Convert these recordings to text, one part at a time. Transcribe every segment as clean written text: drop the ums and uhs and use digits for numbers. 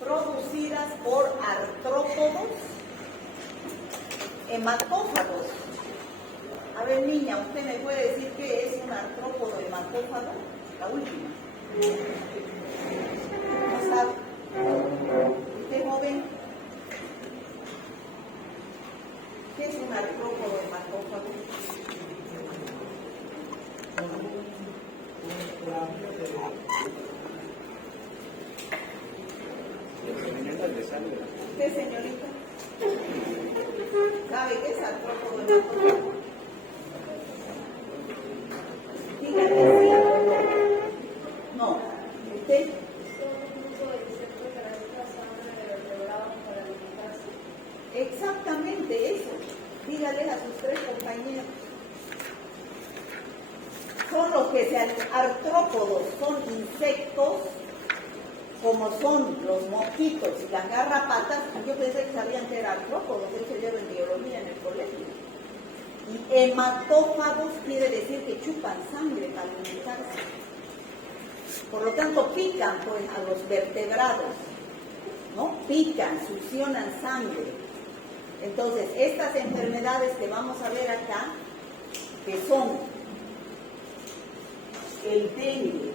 producidas por artrópodos hematófagos. A ver, niña, ¿usted me puede decir qué es un artrópodo hematófago? La última. ¿No sabe? ¿Usted, joven? ¿Qué es un artrópodo hematófago? ¿Usted, señorita? ¿Sabe qué es artrópodo hematófago? Dígame sí o no. No. ¿Usted? Exactamente eso. Dígale a sus tres compañeros. Son los que sean artrópodos, son insectos, como son los mosquitos y las garrapatas. Yo pensé que sabían que eran artrópodos, eso llevo en biología en el colegio. Y hematófagos quiere decir que chupan sangre para alimentarse. Por lo tanto, pican pues a los vertebrados, ¿no? Pican, succionan sangre. Entonces, estas enfermedades que vamos a ver acá, que son el dengue,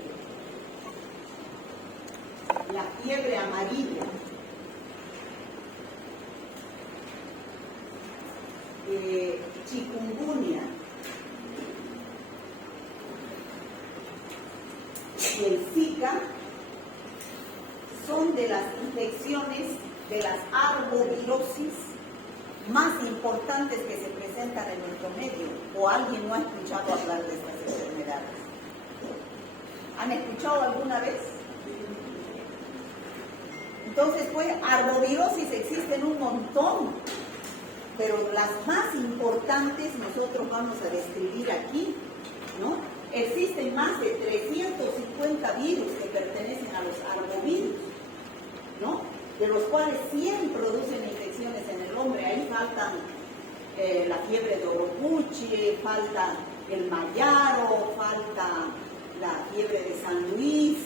la fiebre amarilla, chikungunya y el Zika, son de las infecciones de las arbovirosis más importantes que se presentan en nuestro medio. ¿O alguien no ha escuchado hablar de estas enfermedades? ¿Han escuchado alguna vez? Entonces, pues, arbovirosis existen un montón, pero las más importantes nosotros vamos a describir aquí, ¿no? Existen más de 350 virus que pertenecen a los arbovirus, ¿no? De los cuales 100 producen infecciones en el hombre. Ahí faltan la fiebre de Oropuche, falta el mayaro, falta la fiebre de San Luis,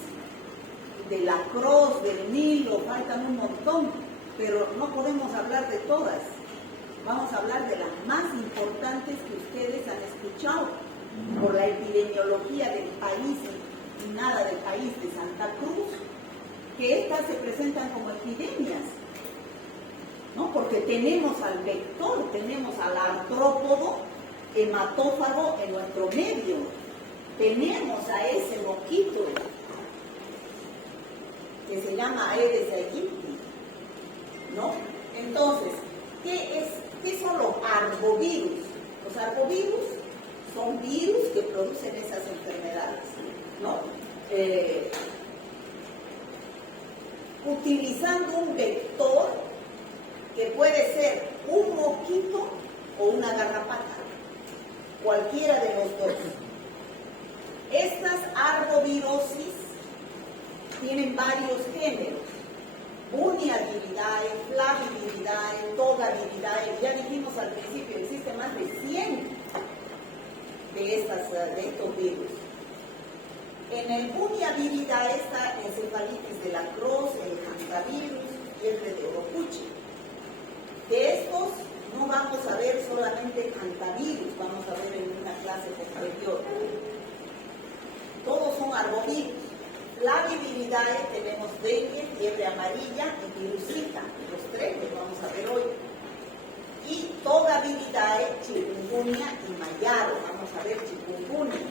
de la Cross, del Nilo, faltan un montón, pero no podemos hablar de todas. Vamos a hablar de las más importantes que ustedes han escuchado por la epidemiología del país y nada del país de Santa Cruz, que estas se presentan como epidemias, ¿no? Porque tenemos al vector, tenemos al artrópodo hematófago en nuestro medio, tenemos a ese mosquito que se llama Aedes aegypti, ¿no? Entonces, ¿qué son los arbovirus? Los arbovirus son virus que producen esas enfermedades, ¿no? Utilizando un vector que puede ser un mosquito o una garrapata, cualquiera de los dos. Estas arbovirosis tienen varios géneros: Bunyaviridae, Flaviviridae, Togaviridae. Ya dijimos al principio, existen más de 100 de estos virus. En el Bunyaviridae está encefalitis de la Cross, el hantavirus y el de Oropuche. De estos no vamos a ver solamente hantavirus, vamos a ver en una clase posterior. Todos son arbovirus. Flaviviridae tenemos dengue, fiebre amarilla y virus Zika, los tres que vamos a ver hoy. Y Togaviridae, chikungunya y mayaro, vamos a ver chikungunya,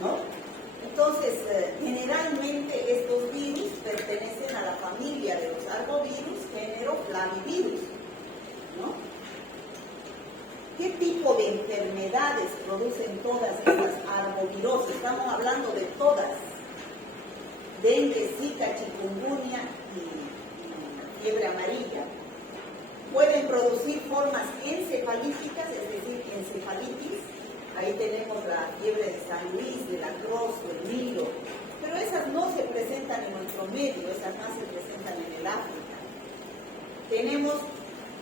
¿no? Entonces, generalmente estos virus pertenecen a la familia de los arbovirus, género Flavivirus, ¿no? ¿Qué tipo de enfermedades producen todas estas arbovirosis? Estamos hablando de todas: dengue, Zika, chikungunya y fiebre amarilla. Pueden producir formas encefalíticas, es decir, encefalitis. Ahí tenemos la fiebre de San Luis, de la Cross, del Nilo. Pero esas no se presentan en nuestro medio, esas más se presentan en el África. Tenemos,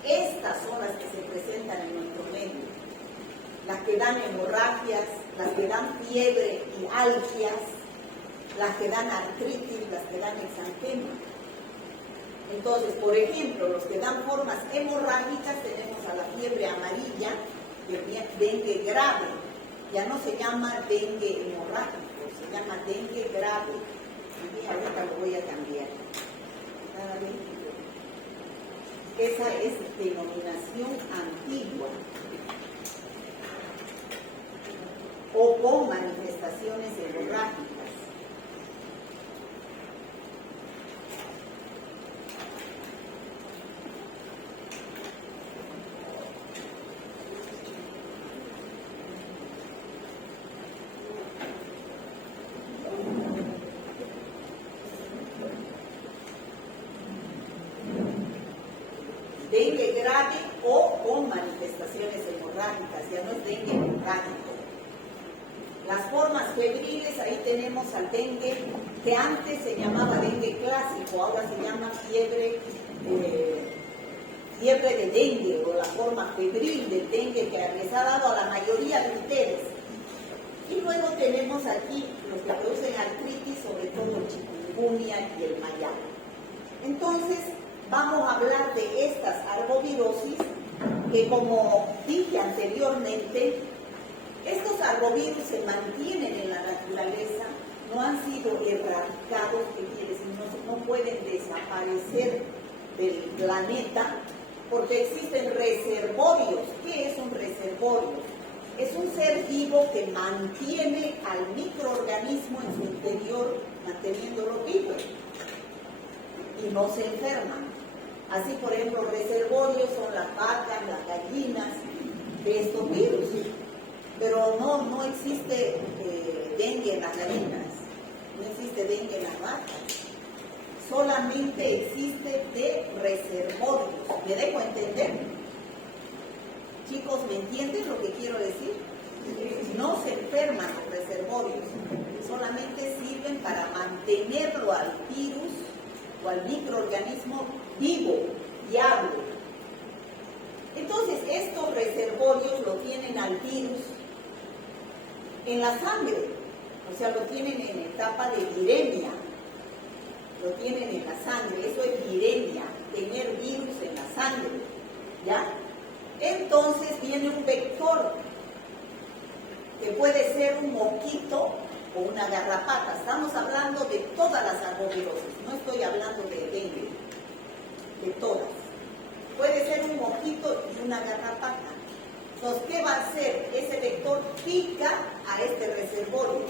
estas son las que se presentan en nuestro medio. Las que dan hemorragias, las que dan fiebre y algias, las que dan artritis, las que dan exantema. Entonces, por ejemplo, los que dan formas hemorrágicas tenemos a la fiebre amarilla, dengue grave. Ya no se llama dengue hemorrágico, se llama dengue grave. Y ahorita lo voy a cambiar. Esa es denominación antigua o con manifestaciones hemorrágicas. Dengue grave o con manifestaciones hemorrágicas, ya no es dengue hemorrágico. Las formas febriles, ahí tenemos al dengue, que antes se llamaba dengue clásico, ahora se llama fiebre de dengue, o la forma febril del dengue que les ha dado a la mayoría de ustedes. Y luego tenemos aquí los que producen artritis, sobre todo el chikungunya y el mayate. Entonces, vamos a hablar de estas arbovirosis que, como dije anteriormente, estos arbovirus se mantienen en la naturaleza, no han sido erradicados, que quiere decir, no pueden desaparecer del planeta, porque existen reservorios. ¿Qué es un reservorio? Es un ser vivo que mantiene al microorganismo en su interior, manteniéndolo vivo, y no se enferman. Así, por ejemplo, reservorios son las vacas, las gallinas de estos virus. Pero no existe dengue en las gallinas, no existe dengue en las vacas. Solamente existe de reservorios. ¿Me dejo entender? Chicos, ¿me entienden lo que quiero decir? No se enferman los reservorios, solamente sirven para mantenerlo al virus o al microorganismo vivo, viable. Entonces, estos reservorios lo tienen al virus en la sangre, o sea, lo tienen en etapa de viremia, lo tienen en la sangre, eso es viremia, tener virus en la sangre, ¿ya? Entonces viene un vector, que puede ser un mosquito o una garrapata. Estamos hablando de todas las arbovirosis, no estoy hablando de dengue, de todas. Puede ser un mosquito y una garrapata. Entonces, ¿qué va a hacer? Ese vector pica a este reservorio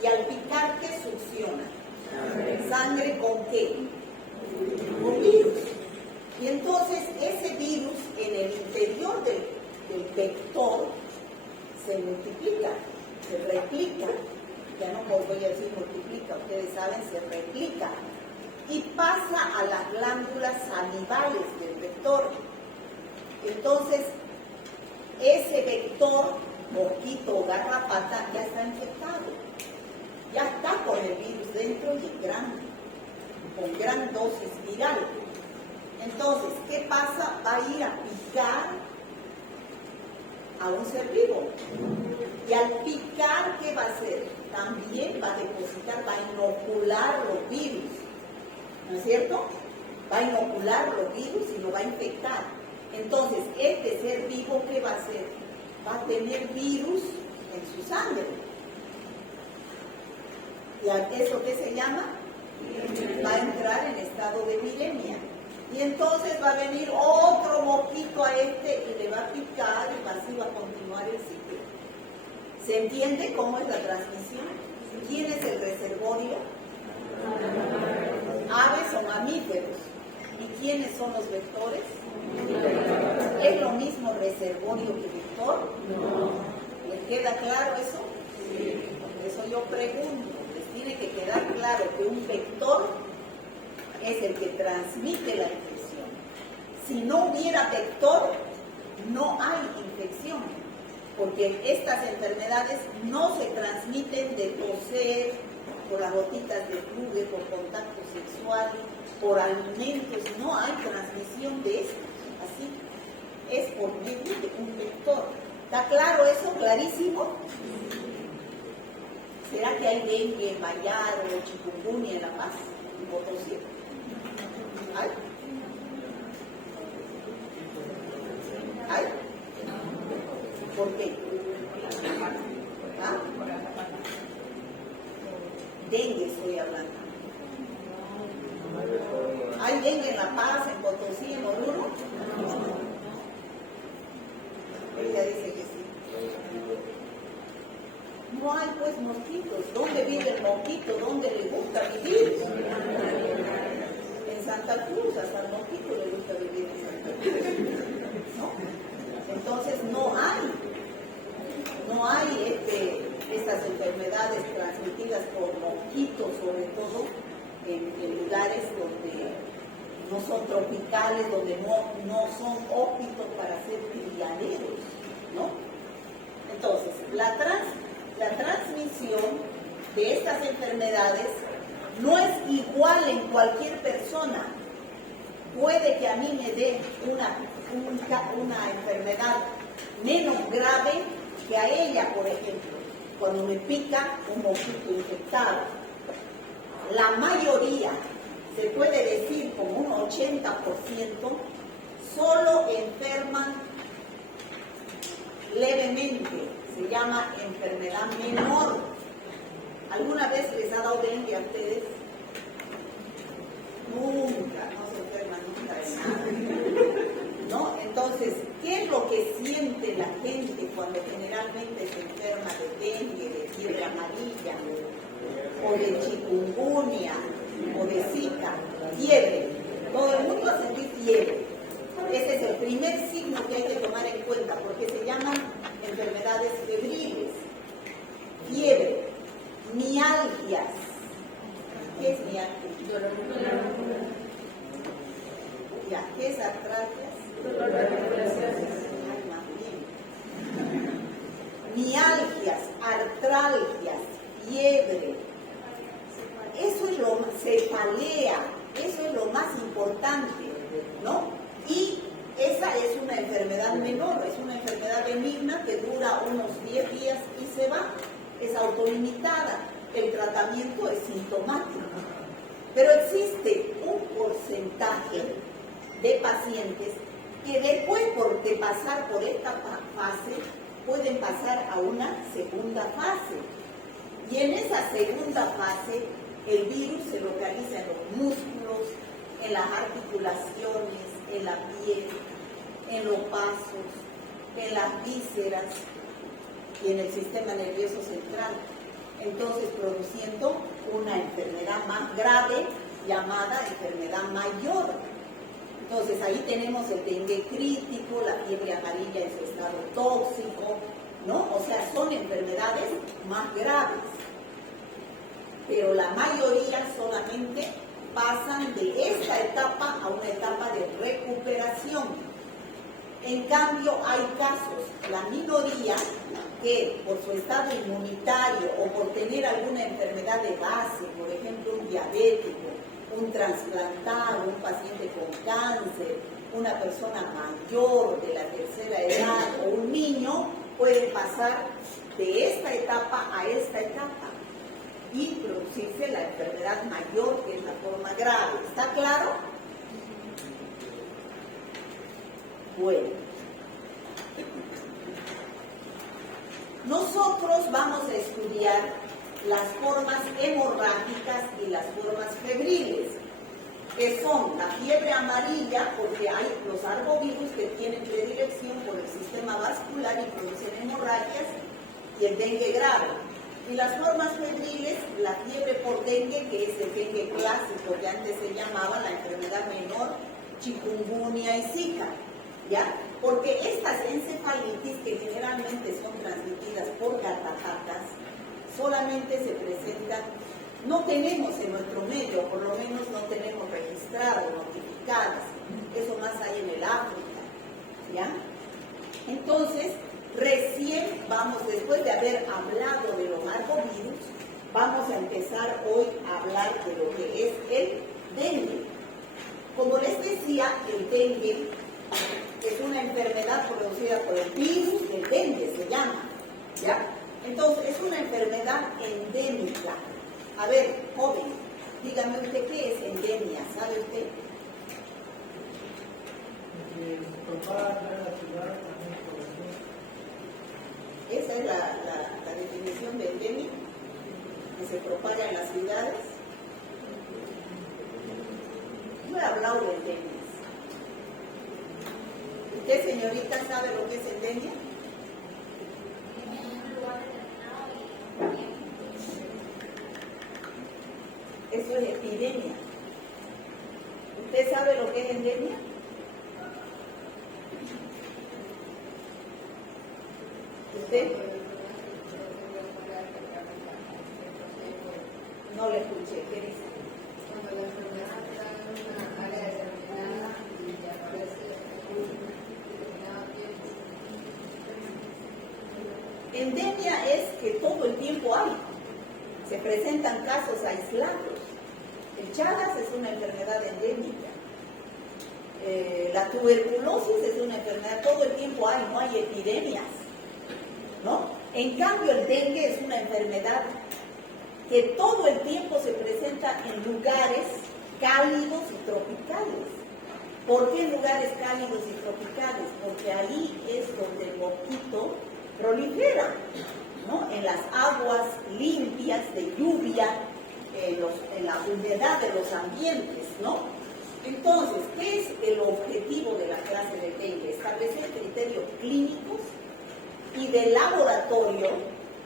y al picar, ¿qué succiona? ¿Sangre con qué? Con virus. Y entonces ese virus en el interior del vector se multiplica, se replica. Ya no voy a decir multiplica, ustedes saben, se replica. Y pasa a las glándulas salivales del vector. Entonces, ese vector, mosquito o garrapata, ya está infectado. Ya está con el virus dentro y con gran dosis viral. Entonces, ¿qué pasa? Va a ir a picar a un ser vivo. Y al picar, ¿qué va a hacer? También va a depositar, va a inocular los virus. ¿No es cierto? Va a inocular los virus y lo va a infectar. Entonces, este ser vivo, ¿qué va a hacer? Va a tener virus en su sangre. ¿Y a eso qué se llama? Va a entrar en estado de viremia. Y entonces va a venir otro mosquito a este y le va a picar y así va a continuar el ciclo. ¿Se entiende cómo es la transmisión? ¿Quién es el reservorio? Aves o mamíferos. ¿Y quiénes son los vectores? ¿Es lo mismo reservorio que vector? No. ¿Les queda claro eso? Sí. Por eso yo pregunto, les tiene que quedar claro que un vector es el que transmite la infección. Si no hubiera vector, no hay infección, porque estas enfermedades no se transmiten de toser, por las gotitas de flujo, por contacto sexual, por alimentos, no hay transmisión de esto, así, es por medio de un vector. ¿Está claro eso? ¿Clarísimo? ¿Será que hay dengue en Bayar o chikungunya en La Paz, en Potosí? ¿Hay? ¿Hay dengue en La Paz, en Potosí, en Oruro? Ella dice que sí. No hay pues mosquitos. ¿Dónde vive el mosquito? ¿Dónde le gusta vivir? En Santa Cruz, hasta el mosquito le gusta vivir en Santa Cruz. ¿No? Entonces no hay estas enfermedades transmitidas por mosquitos, sobre todo en lugares donde no son tropicales, donde no son óptimos para ser criaderos, ¿no? Entonces, la transmisión de estas enfermedades no es igual en cualquier persona. Puede que a mí me dé una enfermedad menos grave que a ella, por ejemplo, cuando me pica un mosquito infectado. La mayoría, se puede decir como un 80%, solo enferman levemente. Se llama enfermedad menor. ¿Alguna vez les ha dado dengue a ustedes? Nunca, no se enferman nunca de nada. ¿No? Entonces, ¿qué es lo que siente la gente cuando generalmente se enferma de dengue, de fiebre amarilla, o de chikungunya, o de zika? Fiebre. Todo el mundo va a sentir fiebre. Ese es el primer signo que hay que tomar en cuenta, porque se llaman enfermedades febriles. Fiebre, mialgias. ¿Qué es mialgia? Ya, ¿qué es artralgias? Ay, más bien. Mialgias, artralgias, fiebre. Eso es cefalea, eso es lo más importante, ¿no? Y esa es una enfermedad menor, es una enfermedad benigna que dura unos 10 días y se va, es autolimitada, el tratamiento es sintomático. Pero existe un porcentaje de pacientes que después de pasar por esta fase pueden pasar a una segunda fase. Y en esa segunda fase el virus se localiza en los músculos, en las articulaciones, en la piel, en los vasos, en las vísceras y en el sistema nervioso central. Entonces, produciendo una enfermedad más grave llamada enfermedad mayor. Entonces, ahí tenemos el dengue crítico, la fiebre amarilla en su estado tóxico, ¿no? O sea, son enfermedades más graves. Pero la mayoría solamente pasan de esta etapa a una etapa de recuperación. En cambio, hay casos, la minoría, que por su estado inmunitario o por tener alguna enfermedad de base, por ejemplo, un diabético, un trasplantado, un paciente con cáncer, una persona mayor de la tercera edad o un niño, pueden pasar de esta etapa a esta etapa y producirse la enfermedad mayor, que es la forma grave. ¿Está claro? Bueno. Nosotros vamos a estudiar las formas hemorrágicas y las formas febriles, que son la fiebre amarilla, porque hay los arbovirus que tienen predilección por el sistema vascular y producen hemorragias, y el dengue grave. Y las formas febriles, la fiebre por dengue, que es el dengue clásico, que antes se llamaba la enfermedad menor, chikungunya y zika, ¿ya? Porque estas encefalitis, que generalmente son transmitidas por garrapatas, solamente se presentan, no tenemos en nuestro medio, por lo menos no tenemos registradas, notificadas, eso más hay en el África, ¿ya? Entonces, recién vamos, después de haber hablado de los arbovirus, vamos a empezar hoy a hablar de lo que es el dengue. Como les decía, el dengue es una enfermedad producida por el virus del dengue, se llama, ¿ya? Entonces, es una enfermedad endémica. A ver, joven, dígame usted qué es endemia, ¿sabe usted? Esa es la definición de endemia, que se propaga en las ciudades. he hablado de endemias. ¿Usted, señorita, sabe lo que es endemia? Eso es epidemia. ¿Usted sabe lo que es endemia? ¿Usted? No le escuché. ¿Qué dice? Cuando la enfermedad está en una área determinada y aparece un determinado tiempo. Endemia es que todo el tiempo hay. Se presentan casos aislados. El Chagas es una enfermedad endémica. La tuberculosis es una enfermedad, todo el tiempo hay, no hay epidemias, ¿no? En cambio, el dengue es una enfermedad que todo el tiempo se presenta en lugares cálidos y tropicales. ¿Por qué en lugares cálidos y tropicales? Porque ahí es donde el mosquito prolifera, ¿no? En las aguas limpias de lluvia, en la humedad de los ambientes, ¿no? Entonces, ¿qué es el objetivo de la clase de dengue? Establecer criterios clínicos y de laboratorio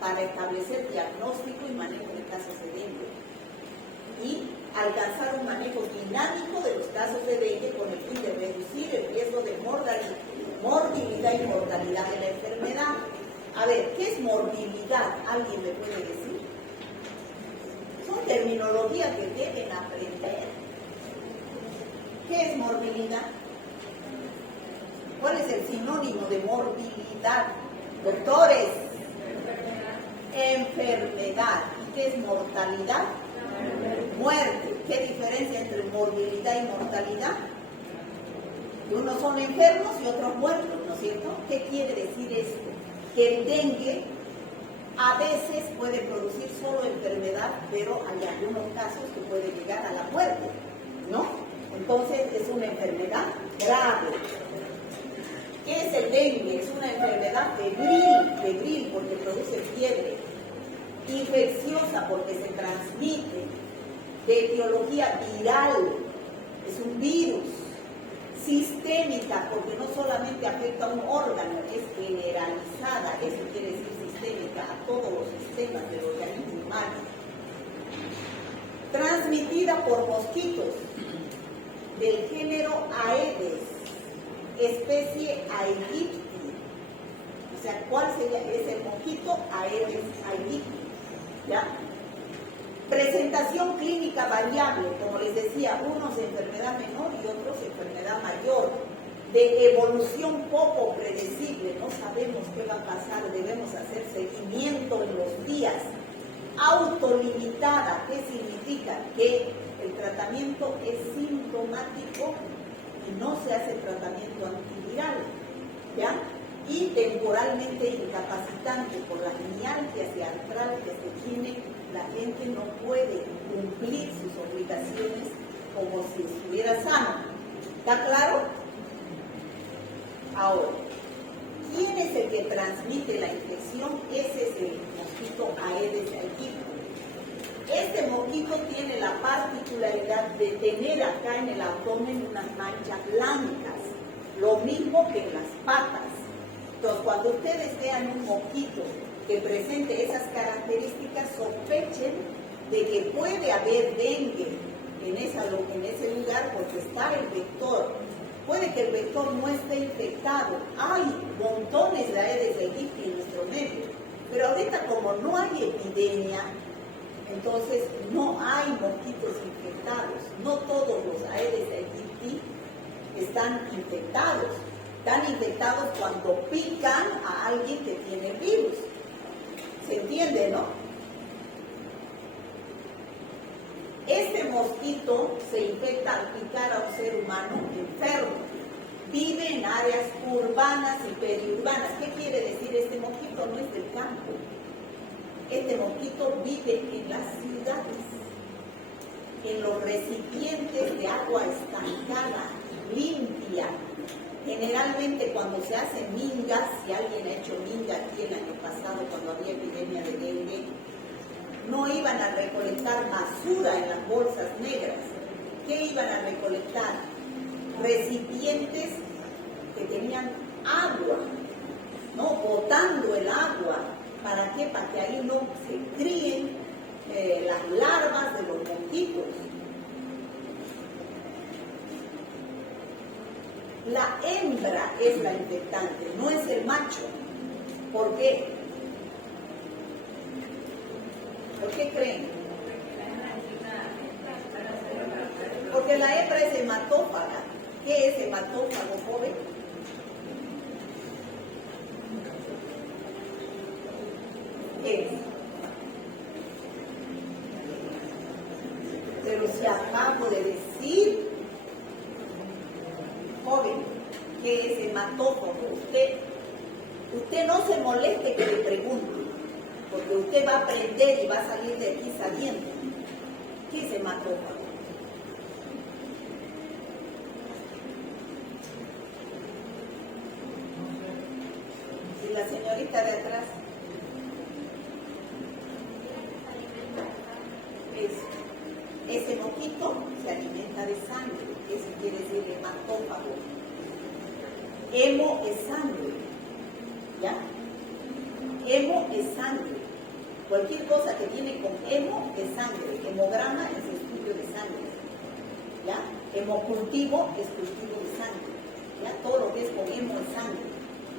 para establecer diagnóstico y manejo de casos de dengue y alcanzar un manejo dinámico de los casos de dengue con el fin de reducir el riesgo de morbilidad y mortalidad de la enfermedad. A ver, ¿qué es morbilidad? ¿Alguien me puede decir? Son terminologías que deben aprender. ¿Qué es morbilidad? ¿Cuál es el sinónimo de morbilidad? Doctores. Enfermedad. ¿Y qué es mortalidad? Muerte. ¿Qué diferencia entre morbilidad y mortalidad? Unos son enfermos y otros muertos, ¿no es cierto? ¿Qué quiere decir esto? Que el dengue a veces puede producir solo enfermedad, pero hay algunos casos que puede llegar a la muerte, ¿no? Entonces es una enfermedad grave. ¿Qué es el dengue? Es una enfermedad febril porque produce fiebre, infecciosa porque se transmite, de etiología viral, es un virus, sistémica porque no solamente afecta a un órgano, es generalizada, eso quiere decir sistémica, a todos los sistemas del organismo humano, transmitida por mosquitos del género Aedes, especie Aegypti. O sea, ¿cuál sería? Es el mosquito Aedes aegypti, ¿ya? Presentación clínica variable, como les decía, unos enfermedad menor y otros enfermedad mayor, de evolución poco predecible, no sabemos qué va a pasar, debemos hacer seguimiento en los días. Autolimitada, ¿qué significa? Que el tratamiento es sintomático y no se hace tratamiento antiviral, ¿ya? Y temporalmente incapacitante por las mialgias y artralgias que tiene, la gente no puede cumplir sus obligaciones como si estuviera sano. ¿Está claro? Ahora, ¿quién es el que transmite la infección? Ese es el mosquito Aedes aegypti. Este mosquito tiene la particularidad de tener acá en el abdomen unas manchas blancas, lo mismo que en las patas. Entonces, cuando ustedes vean un mosquito que presente esas características, sospechen de que puede haber dengue en ese lugar porque está el vector. Puede que el vector no esté infectado. Hay montones de Aedes aegypti en nuestro medio, pero ahorita como no hay epidemia, entonces no hay mosquitos infectados. No todos los Aedes aegypti están infectados. Están infectados cuando pican a alguien que tiene virus. ¿Se entiende, no? Este mosquito se infecta al picar a un ser humano enfermo. Vive en áreas urbanas y periurbanas. ¿Qué quiere decir? Este mosquito no es del campo. Este mosquito vive en las ciudades, en los recipientes de agua estancada, limpia. Generalmente cuando se hacen mingas, si alguien ha hecho minga aquí el año pasado cuando había epidemia de dengue, no iban a recolectar basura en las bolsas negras, ¿qué iban a recolectar? Recipientes que tenían agua, ¿no? Botando el agua. ¿Para qué? Para que ahí no se críen las larvas de los mosquitos. La hembra es la infectante, no es el macho. ¿Por qué? ¿Por qué creen? Porque la hembra es hematófaga. ¿Qué es hematófago, joven? ¿Qué es? Pero si acabo de decir, joven, ¿qué es hematófago? Usted no se moleste que le pregunte, porque usted va a aprender y va a salir de aquí sabiendo. ¿Qué es hematófago? Y la señorita de atrás. Ese mosquito se alimenta de sangre. Eso quiere decir hematófago. Hemo es sangre. ¿Ya? Hemo es sangre. Cualquier cosa que viene con hemo es sangre. Hemograma es estudio de sangre. ¿Ya? Hemocultivo es cultivo de sangre. ¿Ya? Todo lo que es con hemo es sangre.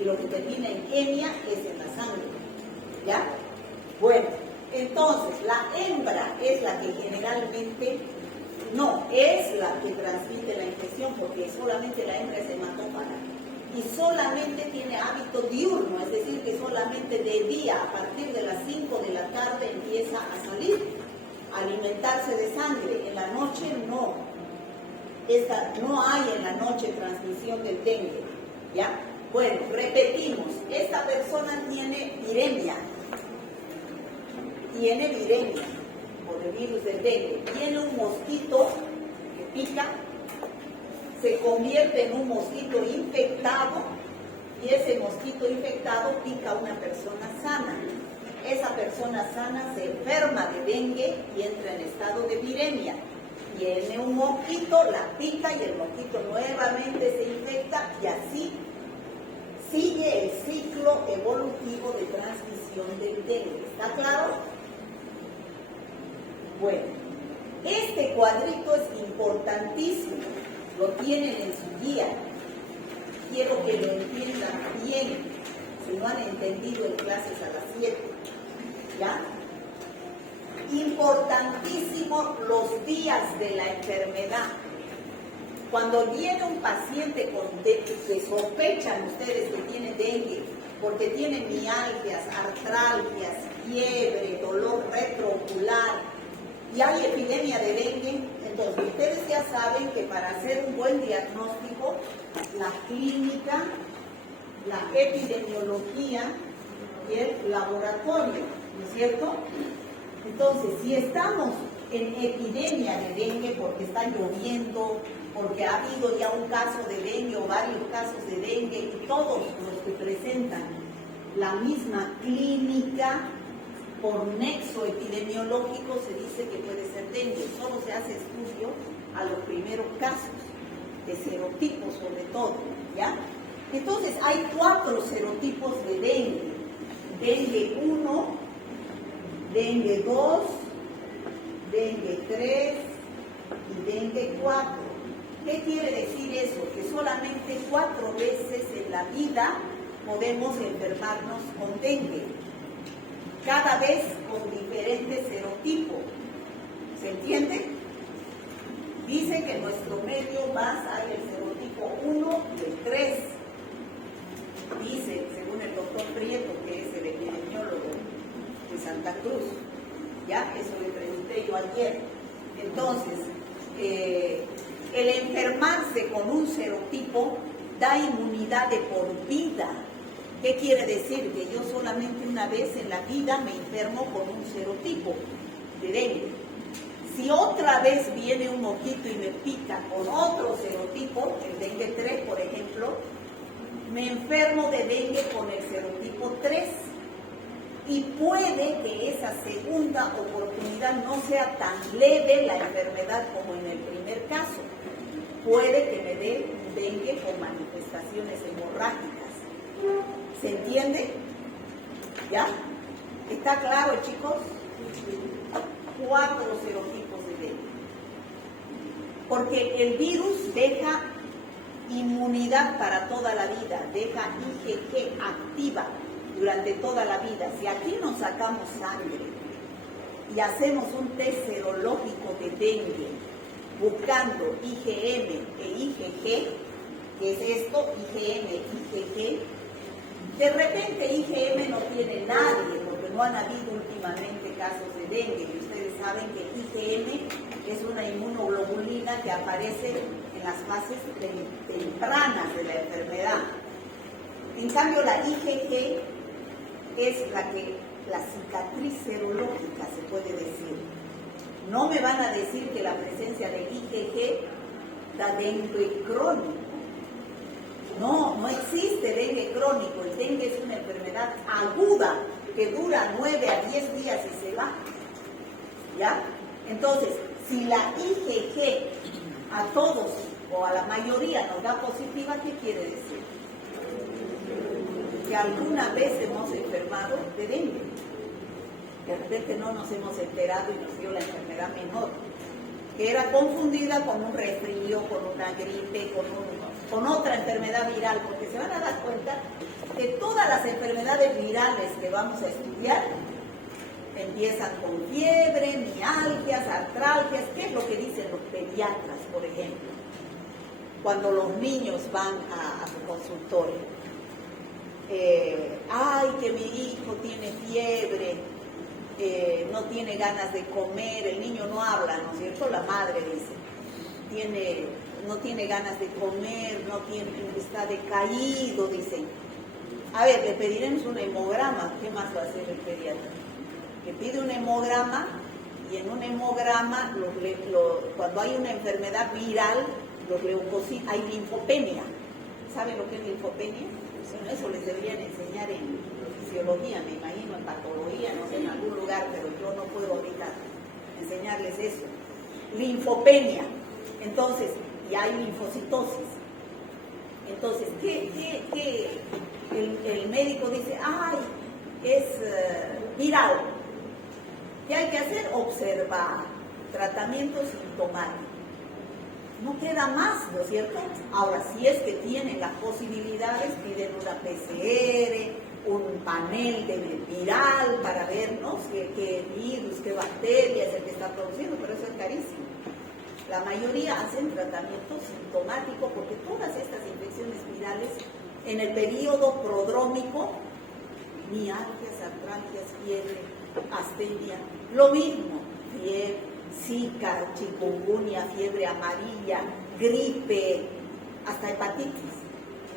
Y lo que termina en hemia es en la sangre. ¿Ya? Bueno, entonces la hembra es la que generalmente no es la que transmite la infección, porque solamente la hembra es hematófaga. Y solamente tiene hábito diurno, es decir, que solamente de día, a partir de las 5 de la tarde, empieza a salir, a alimentarse de sangre. En la noche no. No hay en la noche transmisión del dengue. ¿Ya? Bueno, repetimos. Esta persona tiene viremia. Tiene viremia por el virus del dengue. Tiene un mosquito que pica, se convierte en un mosquito infectado y ese mosquito infectado pica a una persona sana. Esa persona sana se enferma de dengue y entra en estado de viremia. Tiene un mosquito, la pica y el mosquito nuevamente se infecta y así sigue el ciclo evolutivo de transmisión del dengue. ¿Está claro? Bueno, este cuadrito es importantísimo. Lo tienen en su guía. Quiero que lo entiendan bien. Si no han entendido en clases a las 7. ¿Ya? Importantísimo los días de la enfermedad. Cuando viene un paciente que sospechan ustedes que tiene dengue, porque tiene mialgias, artralgias, fiebre, dolor retroocular, y hay epidemia de dengue, entonces ustedes ya saben que para hacer un buen diagnóstico, la clínica, la epidemiología y el laboratorio, ¿no es cierto? Entonces, si estamos en epidemia de dengue porque está lloviendo, porque ha habido ya un caso de dengue o varios casos de dengue, y todos los que presentan la misma clínica, por nexo epidemiológico se dice que puede ser dengue. Solo se hace estudio a los primeros casos, de serotipos sobre todo, ¿ya? Entonces hay 4 serotipos de dengue. Dengue 1, dengue 2, dengue 3 y dengue 4. ¿Qué quiere decir eso? Que solamente 4 veces en la vida podemos enfermarnos con dengue. Cada vez con diferente serotipo. ¿Se entiende? Dice que en nuestro medio más hay el serotipo 1 y el 3. Dice, según el doctor Prieto, que es el epidemiólogo de Santa Cruz. Ya, eso le pregunté yo ayer. Entonces, el enfermarse con un serotipo da inmunidad de por vida. ¿Qué quiere decir? Que yo solamente una vez en la vida me enfermo con un serotipo de dengue. Si otra vez viene un mosquito y me pica con otro serotipo, el dengue 3, por ejemplo, me enfermo de dengue con el serotipo 3. Y puede que esa segunda oportunidad no sea tan leve la enfermedad como en el primer caso. Puede que me dé un dengue con manifestaciones hemorrágicas. ¿Se entiende? ¿Ya? ¿Está claro, chicos? 4 serotipos de dengue. Porque el virus deja inmunidad para toda la vida, deja IgG activa durante toda la vida. Si aquí nos sacamos sangre y hacemos un test serológico de dengue buscando IgM e IgG, que es esto, IgM, IgG, de repente IgM no tiene nadie, porque no han habido últimamente casos de dengue, y ustedes saben que IgM es una inmunoglobulina que aparece en las fases tempranas de la enfermedad. En cambio, la IgG es la cicatriz serológica, se puede decir. No me van a decir que la presencia de IgG da dengue crónico. No, no existe dengue crónico. El dengue es una enfermedad aguda que dura 9 a 10 días y se va. ¿Ya? Entonces, si la IgG a todos o a la mayoría nos da positiva, ¿qué quiere decir? Que alguna vez hemos enfermado de dengue. De repente no nos hemos enterado y nos dio la enfermedad menor, que era confundida con un resfrío, con una gripe, con otra enfermedad viral, porque se van a dar cuenta que todas las enfermedades virales que vamos a estudiar empiezan con fiebre, mialgias, artralgias. ¿Qué es lo que dicen los pediatras, por ejemplo, cuando los niños van a su consultorio? Ay, que mi hijo tiene fiebre, no tiene ganas de comer, el niño no habla, ¿no es cierto? La madre dice, no tiene ganas de comer, está decaído, dicen. A ver, le pediremos un hemograma. ¿Qué más va a hacer el pediatra? Le pide un hemograma, y en un hemograma, cuando hay una enfermedad viral, los leucocitos, hay linfopenia. ¿Saben lo que es linfopenia? Bueno, eso les deberían enseñar en fisiología, me imagino, en patología, no sé, en algún lugar, pero yo no puedo ahorita enseñarles eso. Linfopenia. Entonces, y hay linfocitosis. Entonces, el médico dice, ay, es viral. ¿Qué hay que hacer? Observar. Tratamiento sintomático. No queda más, ¿no es cierto? Ahora, si es que tienen las posibilidades, piden una PCR, un panel de viral para ver, ¿no?, qué virus, qué bacteria es el que está produciendo, pero eso es carísimo. La mayoría hacen tratamiento sintomático porque todas estas infecciones virales en el periodo prodrómico, mialgias, artralgias, fiebre, astenia, lo mismo, fiebre, Zika, chikungunya, fiebre amarilla, gripe, hasta hepatitis,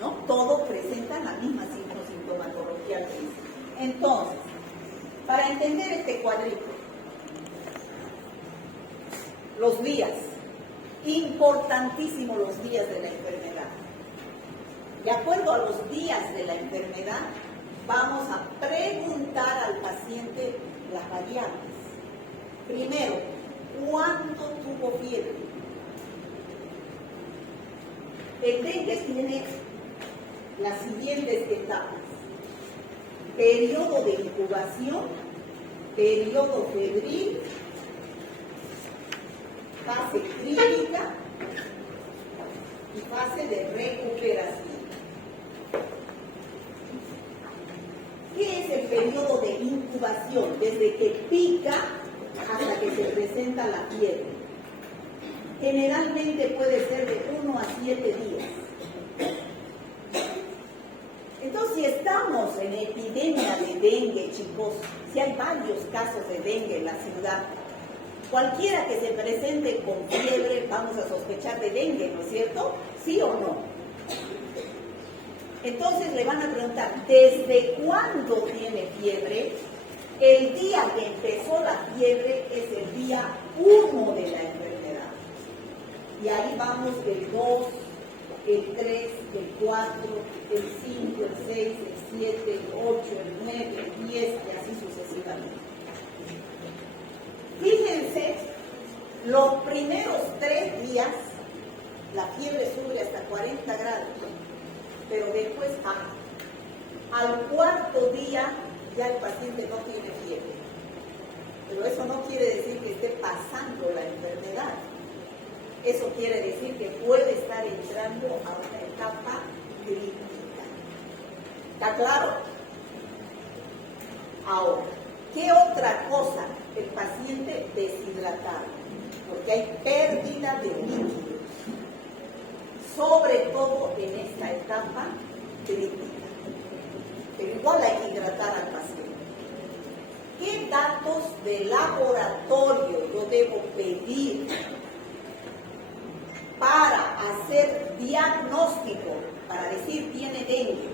¿no? Todo presenta la misma sintomatología que dice. Entonces, para entender este cuadrito, los días, importantísimos los días de la enfermedad. De acuerdo a los días de la enfermedad, vamos a preguntar al paciente las variables. Primero, ¿cuándo tuvo fiebre? El dengue tiene las siguientes etapas: periodo de incubación, periodo febril, fase crítica y fase de recuperación. ¿Qué es el periodo de incubación? Desde que pica hasta que se presenta la fiebre. Generalmente puede ser de 1 a 7 días. Entonces, si estamos en epidemia de dengue, chicos, si hay varios casos de dengue en la ciudad, cualquiera que se presente con fiebre, vamos a sospechar de dengue, ¿no es cierto? ¿Sí o no? Entonces le van a preguntar, ¿desde cuándo tiene fiebre? El día que empezó la fiebre es el día 1 de la enfermedad. Y ahí vamos del 2 el 3, el 4, el 5, el 6, el 7, el 8, el 9, el 10 y así sucesivamente. Fíjense, los primeros 3 días la fiebre sube hasta 40 grados, pero después baja. Al cuarto día ya el paciente no tiene fiebre, pero eso no quiere decir que esté pasando la enfermedad. Eso quiere decir que puede estar entrando a una etapa crítica. ¿Está claro? Ahora, ¿qué otra cosa? El paciente deshidratado, porque hay pérdida de líquidos, sobre todo en esta etapa crítica. Pero igual hay que hidratar al paciente. ¿Qué datos de laboratorio yo debo pedir para hacer diagnóstico, para decir tiene dengue?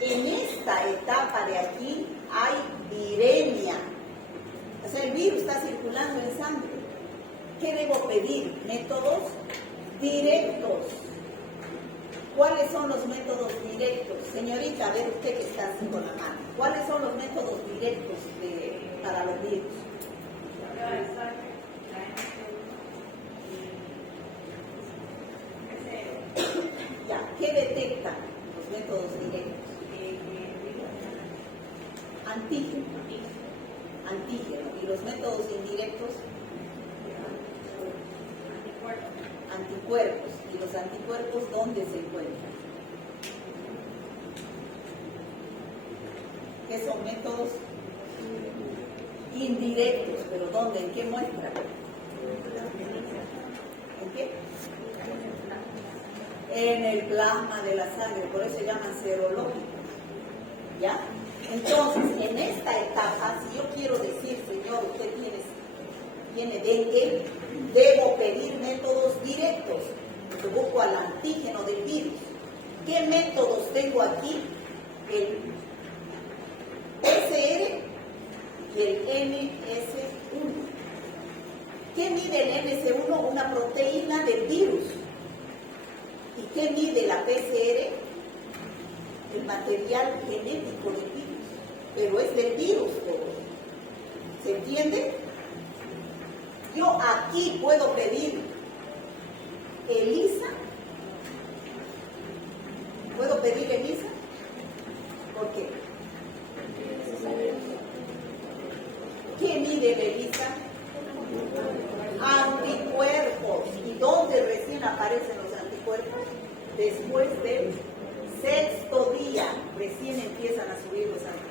En esta etapa de aquí hay viremia, o sea, el virus está circulando en sangre. ¿Qué debo pedir? Métodos directos. ¿Cuáles son los métodos directos? Señorita, a ver usted que está así con la mano. ¿Cuáles son los métodos directos para los virus? Ya, ¿qué detectan los métodos directos? Antígeno. ¿Y los métodos indirectos? Anticuerpos. ¿Y los anticuerpos dónde se encuentran? ¿Qué son métodos indirectos? ¿Pero dónde? ¿En qué muestra? ¿En qué? En el plasma de la sangre, por eso se llaman serológicos. ¿Ya? Entonces, en esta etapa, si yo quiero decir, señor, usted tiene dengue, debo pedir métodos directos. Yo busco al antígeno del virus. ¿Qué métodos tengo aquí? El PCR y el NS1. ¿Qué mide el NS1? Una proteína del virus. ¿Y qué mide la PCR? El material genético del virus. Pero es del virus todo. ¿Se entiende? Yo aquí puedo pedir ELISA. ¿Puedo pedir ELISA? ¿Por qué? ¿Qué mide la ELISA? Anticuerpos. ¿Y dónde recién aparecen los anticuerpos? Después del 6º día recién empiezan a subir los anticuerpos.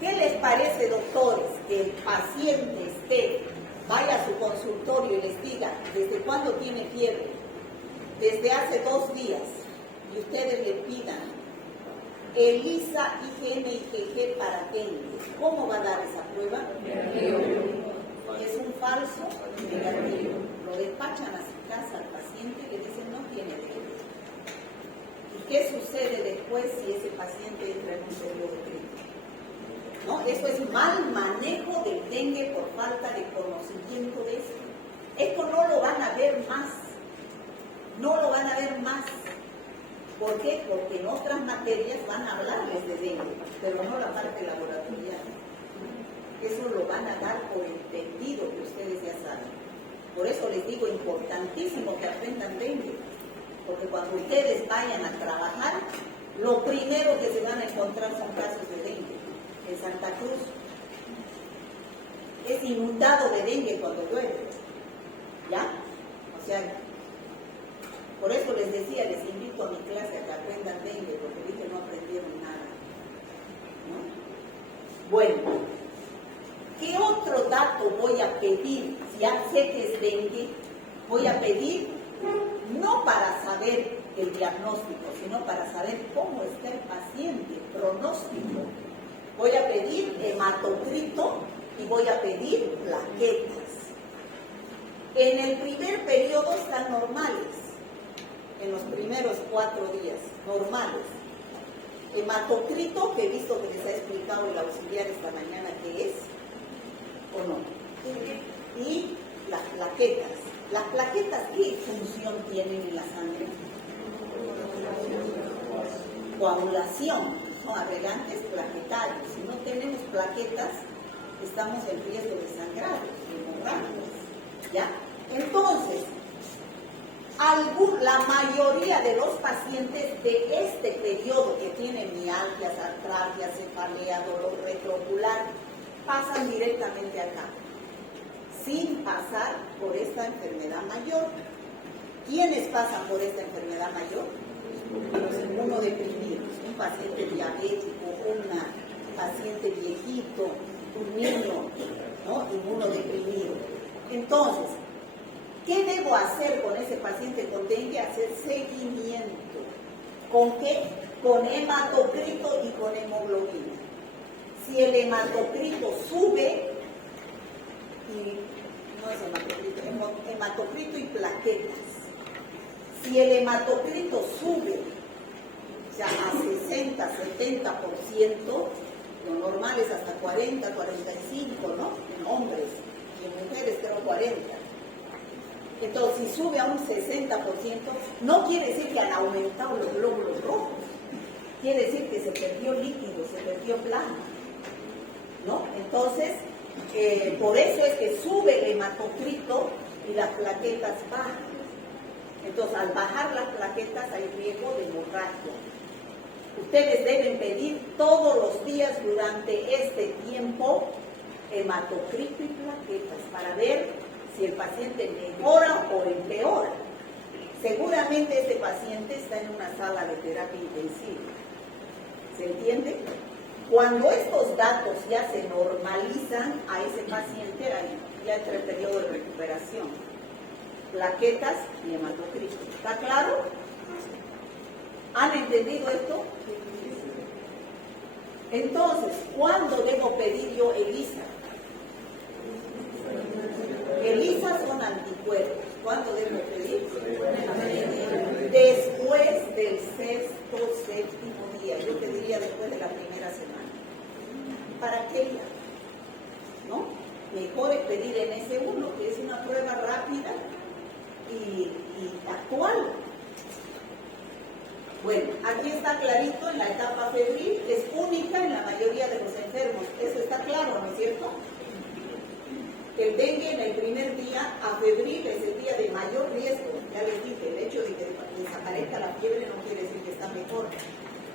¿Qué les parece, doctores, que el paciente vaya a su consultorio y les diga desde cuándo tiene fiebre? Desde hace 2 días, y ustedes le pidan ELISA, IgM, IgG para dengue? ¿Cómo va a dar esa prueba? Es un falso negativo. Lo despachan a su casa al paciente y le dicen no tiene dengue. ¿Y qué sucede después si ese paciente entra en un periodo crítico? ¿No? Eso es mal manejo del dengue por falta de conocimiento de esto. Esto no lo van a ver más. No lo van a ver más. ¿Por qué? Porque en otras materias van a hablarles de dengue, pero no la parte laboratorial. Eso lo van a dar por entendido, que ustedes ya saben. Por eso les digo, importantísimo que aprendan dengue. Porque cuando ustedes vayan a trabajar, lo primero que se van a encontrar son casos de dengue. En Santa Cruz es inundado de dengue cuando llueve. ¿Ya? O sea, por eso les decía, les invito a mi clase a que aprendan dengue, porque vi que no aprendieron nada. ¿No? Bueno, ¿qué otro dato voy a pedir? Si ya sé que es dengue, voy a pedir no para saber el diagnóstico, sino para saber cómo está el paciente, pronóstico. Voy a pedir hematocrito y voy a pedir plaquetas. En el primer periodo están normales, en los primeros 4 días, normales. Hematocrito, que he visto que les ha explicado el auxiliar esta mañana qué es, o no. Y las plaquetas. ¿Las plaquetas qué función tienen en la sangre? Coagulación, son agregantes plaquetarios. Si no tenemos plaquetas, estamos en riesgo de sangrado, hemorragias, ¿ya? Entonces, la mayoría de los pacientes de este periodo que tienen mialgias, artralgias, cefalea, dolor retroocular, pasan directamente acá, sin pasar por esta enfermedad mayor. ¿Quiénes pasan por esta enfermedad mayor? Los inmunodeprimidos, un paciente diabético, una paciente viejito, un niño, ¿no? Inmunodeprimido. Entonces, ¿qué debo hacer con ese paciente con dengue? Hacer seguimiento. ¿Con qué? Con hematocrito y con hemoglobina. Si el hematocrito sube, y no es hematocrito, hematocrito y plaquetas. Si el hematocrito sube, o sea, a 60, 70%, lo normal es hasta 40, 45, ¿no? En hombres, y en mujeres creo 40. Entonces, si sube a un 60%, no quiere decir que han aumentado los glóbulos rojos. Quiere decir que se perdió líquido, se perdió plasma, ¿no? Entonces, por eso es que sube el hematocrito y las plaquetas bajan. Entonces, al bajar las plaquetas hay riesgo de hemorragia. Ustedes deben pedir todos los días durante este tiempo hematocrito y plaquetas para ver si el paciente mejora o empeora. Seguramente este paciente está en una sala de terapia intensiva. ¿Se entiende? Cuando estos datos ya se normalizan, a ese paciente ya entra el periodo de recuperación. Plaquetas y hematocrito. ¿Está claro? ¿Han entendido esto? Entonces, ¿cuándo debo pedir yo ELISA? ELISA son anticuerpos. ¿Cuándo debo pedir? Después del sexto, séptimo día. Yo pediría después de la primera semana. ¿Para qué día? ¿No? Mejor es pedir en S1, que es una prueba rápida y actual. Bueno, aquí está clarito en la etapa febril, es única en la mayoría de los enfermos. Eso está claro, ¿no es cierto? El dengue en el primer día a febril es el día de mayor riesgo. Ya les dije, el hecho de que desaparezca la fiebre no quiere decir que está mejor.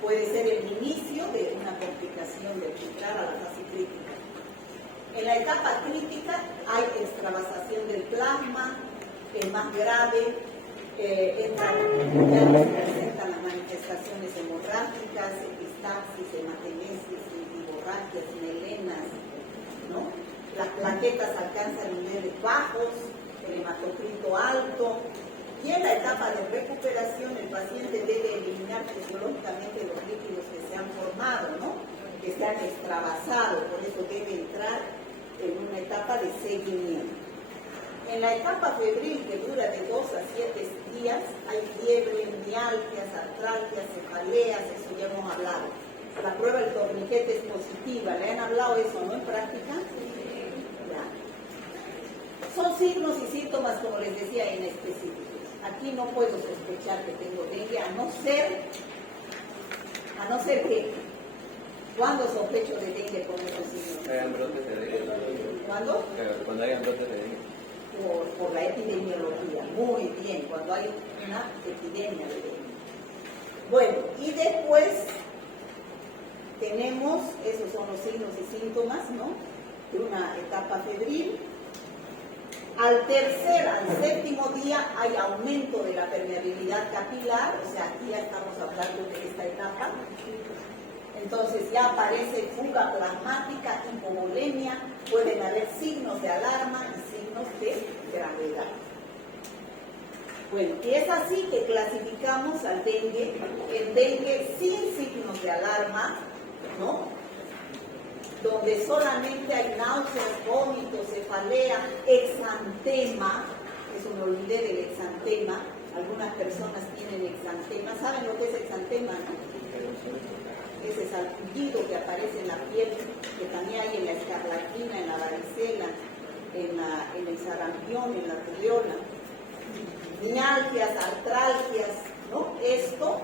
Puede ser el inicio de una complicación de entrar a la fase crítica. En la etapa crítica hay extravasación del plasma, es más grave, ya se presentan las manifestaciones hemorrágicas, epistaxis, hematemesis, hemorragias, melenas, ¿no? Las plaquetas alcanzan niveles bajos, el hematocrito alto, y en la etapa de recuperación el paciente debe eliminar fisiológicamente los líquidos que se han formado, ¿no? Que se han extravasado, por eso debe entrar en una etapa de seguimiento. En la etapa febril, que dura de 2 a 7 días, hay fiebre, mialgias, artralgias, cefaleas, eso ya hemos hablado. La prueba del torniquete es positiva, ¿le han hablado eso, no, en práctica? Ya. Son signos y síntomas, como les decía, inespecíficos. Aquí no puedo sospechar que tengo dengue, a no ser que, ¿cuándo sospecho de dengue con estos signos? Hayan brotes de dengue. ¿Cuándo? Cuando hayan brotes de dengue. Por la epidemiología, muy bien, cuando hay una epidemia de dengue. Bueno, y después tenemos, esos son los signos y síntomas, ¿no? De una etapa febril. Al tercer, al séptimo día hay aumento de la permeabilidad capilar, o sea, aquí ya estamos hablando de esta etapa. Entonces ya aparece fuga plasmática, hipovolemia, pueden haber signos de alarma y signos de gravedad. Bueno, y es así que clasificamos al dengue, el dengue sin signos de alarma, ¿no? Donde solamente hay náuseas, vómitos, cefalea, exantema, eso me olvidé del exantema, algunas personas tienen exantema, ¿saben lo que es exantema, no? Ese salpullido que aparece en la piel, que también hay en la escarlatina, en la varicela, en el sarampión, en la rubiola. mialgias, artralgias, ¿no? Esto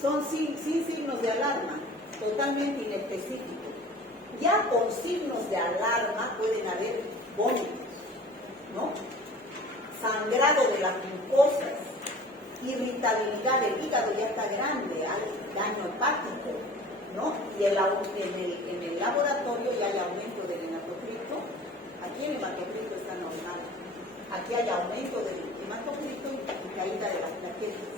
son sin signos de alarma, totalmente inespecíficos. Ya con signos de alarma pueden haber vómitos, ¿no? Sangrado de las mucosas, irritabilidad del hígado ya está grande, hay daño hepático, ¿no? Y en el laboratorio ya hay aumento del hematocrito. Aquí el hematocrito está normal. Aquí hay aumento del hematocrito y caída de las plaquetas.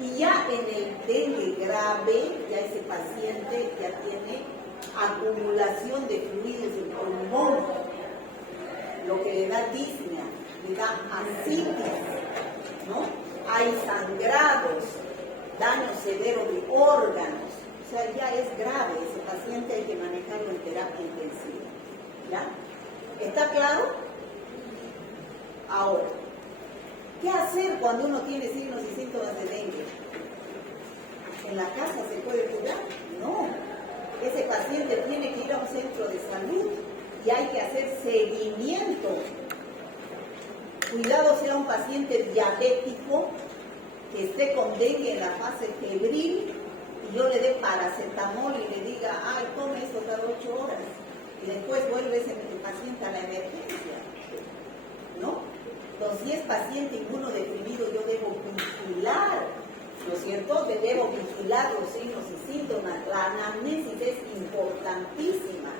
Y ya en el dengue grave, ya ese paciente ya tiene acumulación de fluidos del pulmón, lo que le da disnea, le da ascitis, ¿no? Hay sangrados, daño severo de órganos. O sea, ya es grave, ese paciente hay que manejarlo en terapia intensiva. ¿Ya? ¿Está claro? Ahora, ¿qué hacer cuando uno tiene signos y síntomas de dengue? ¿En la casa se puede curar? No. Ese paciente tiene que ir a un centro de salud y hay que hacer seguimiento. Cuidado sea un paciente diabético que esté con dengue en la fase febril y yo le dé paracetamol y le diga, ay, tome esto cada 8 horas. Y después vuelve ese paciente a la emergencia, ¿no? Entonces, si es paciente inmunodeprimido, yo debo vigilar, ¿no es cierto? Debo vigilar los signos y síntomas. La anamnesis es importantísima.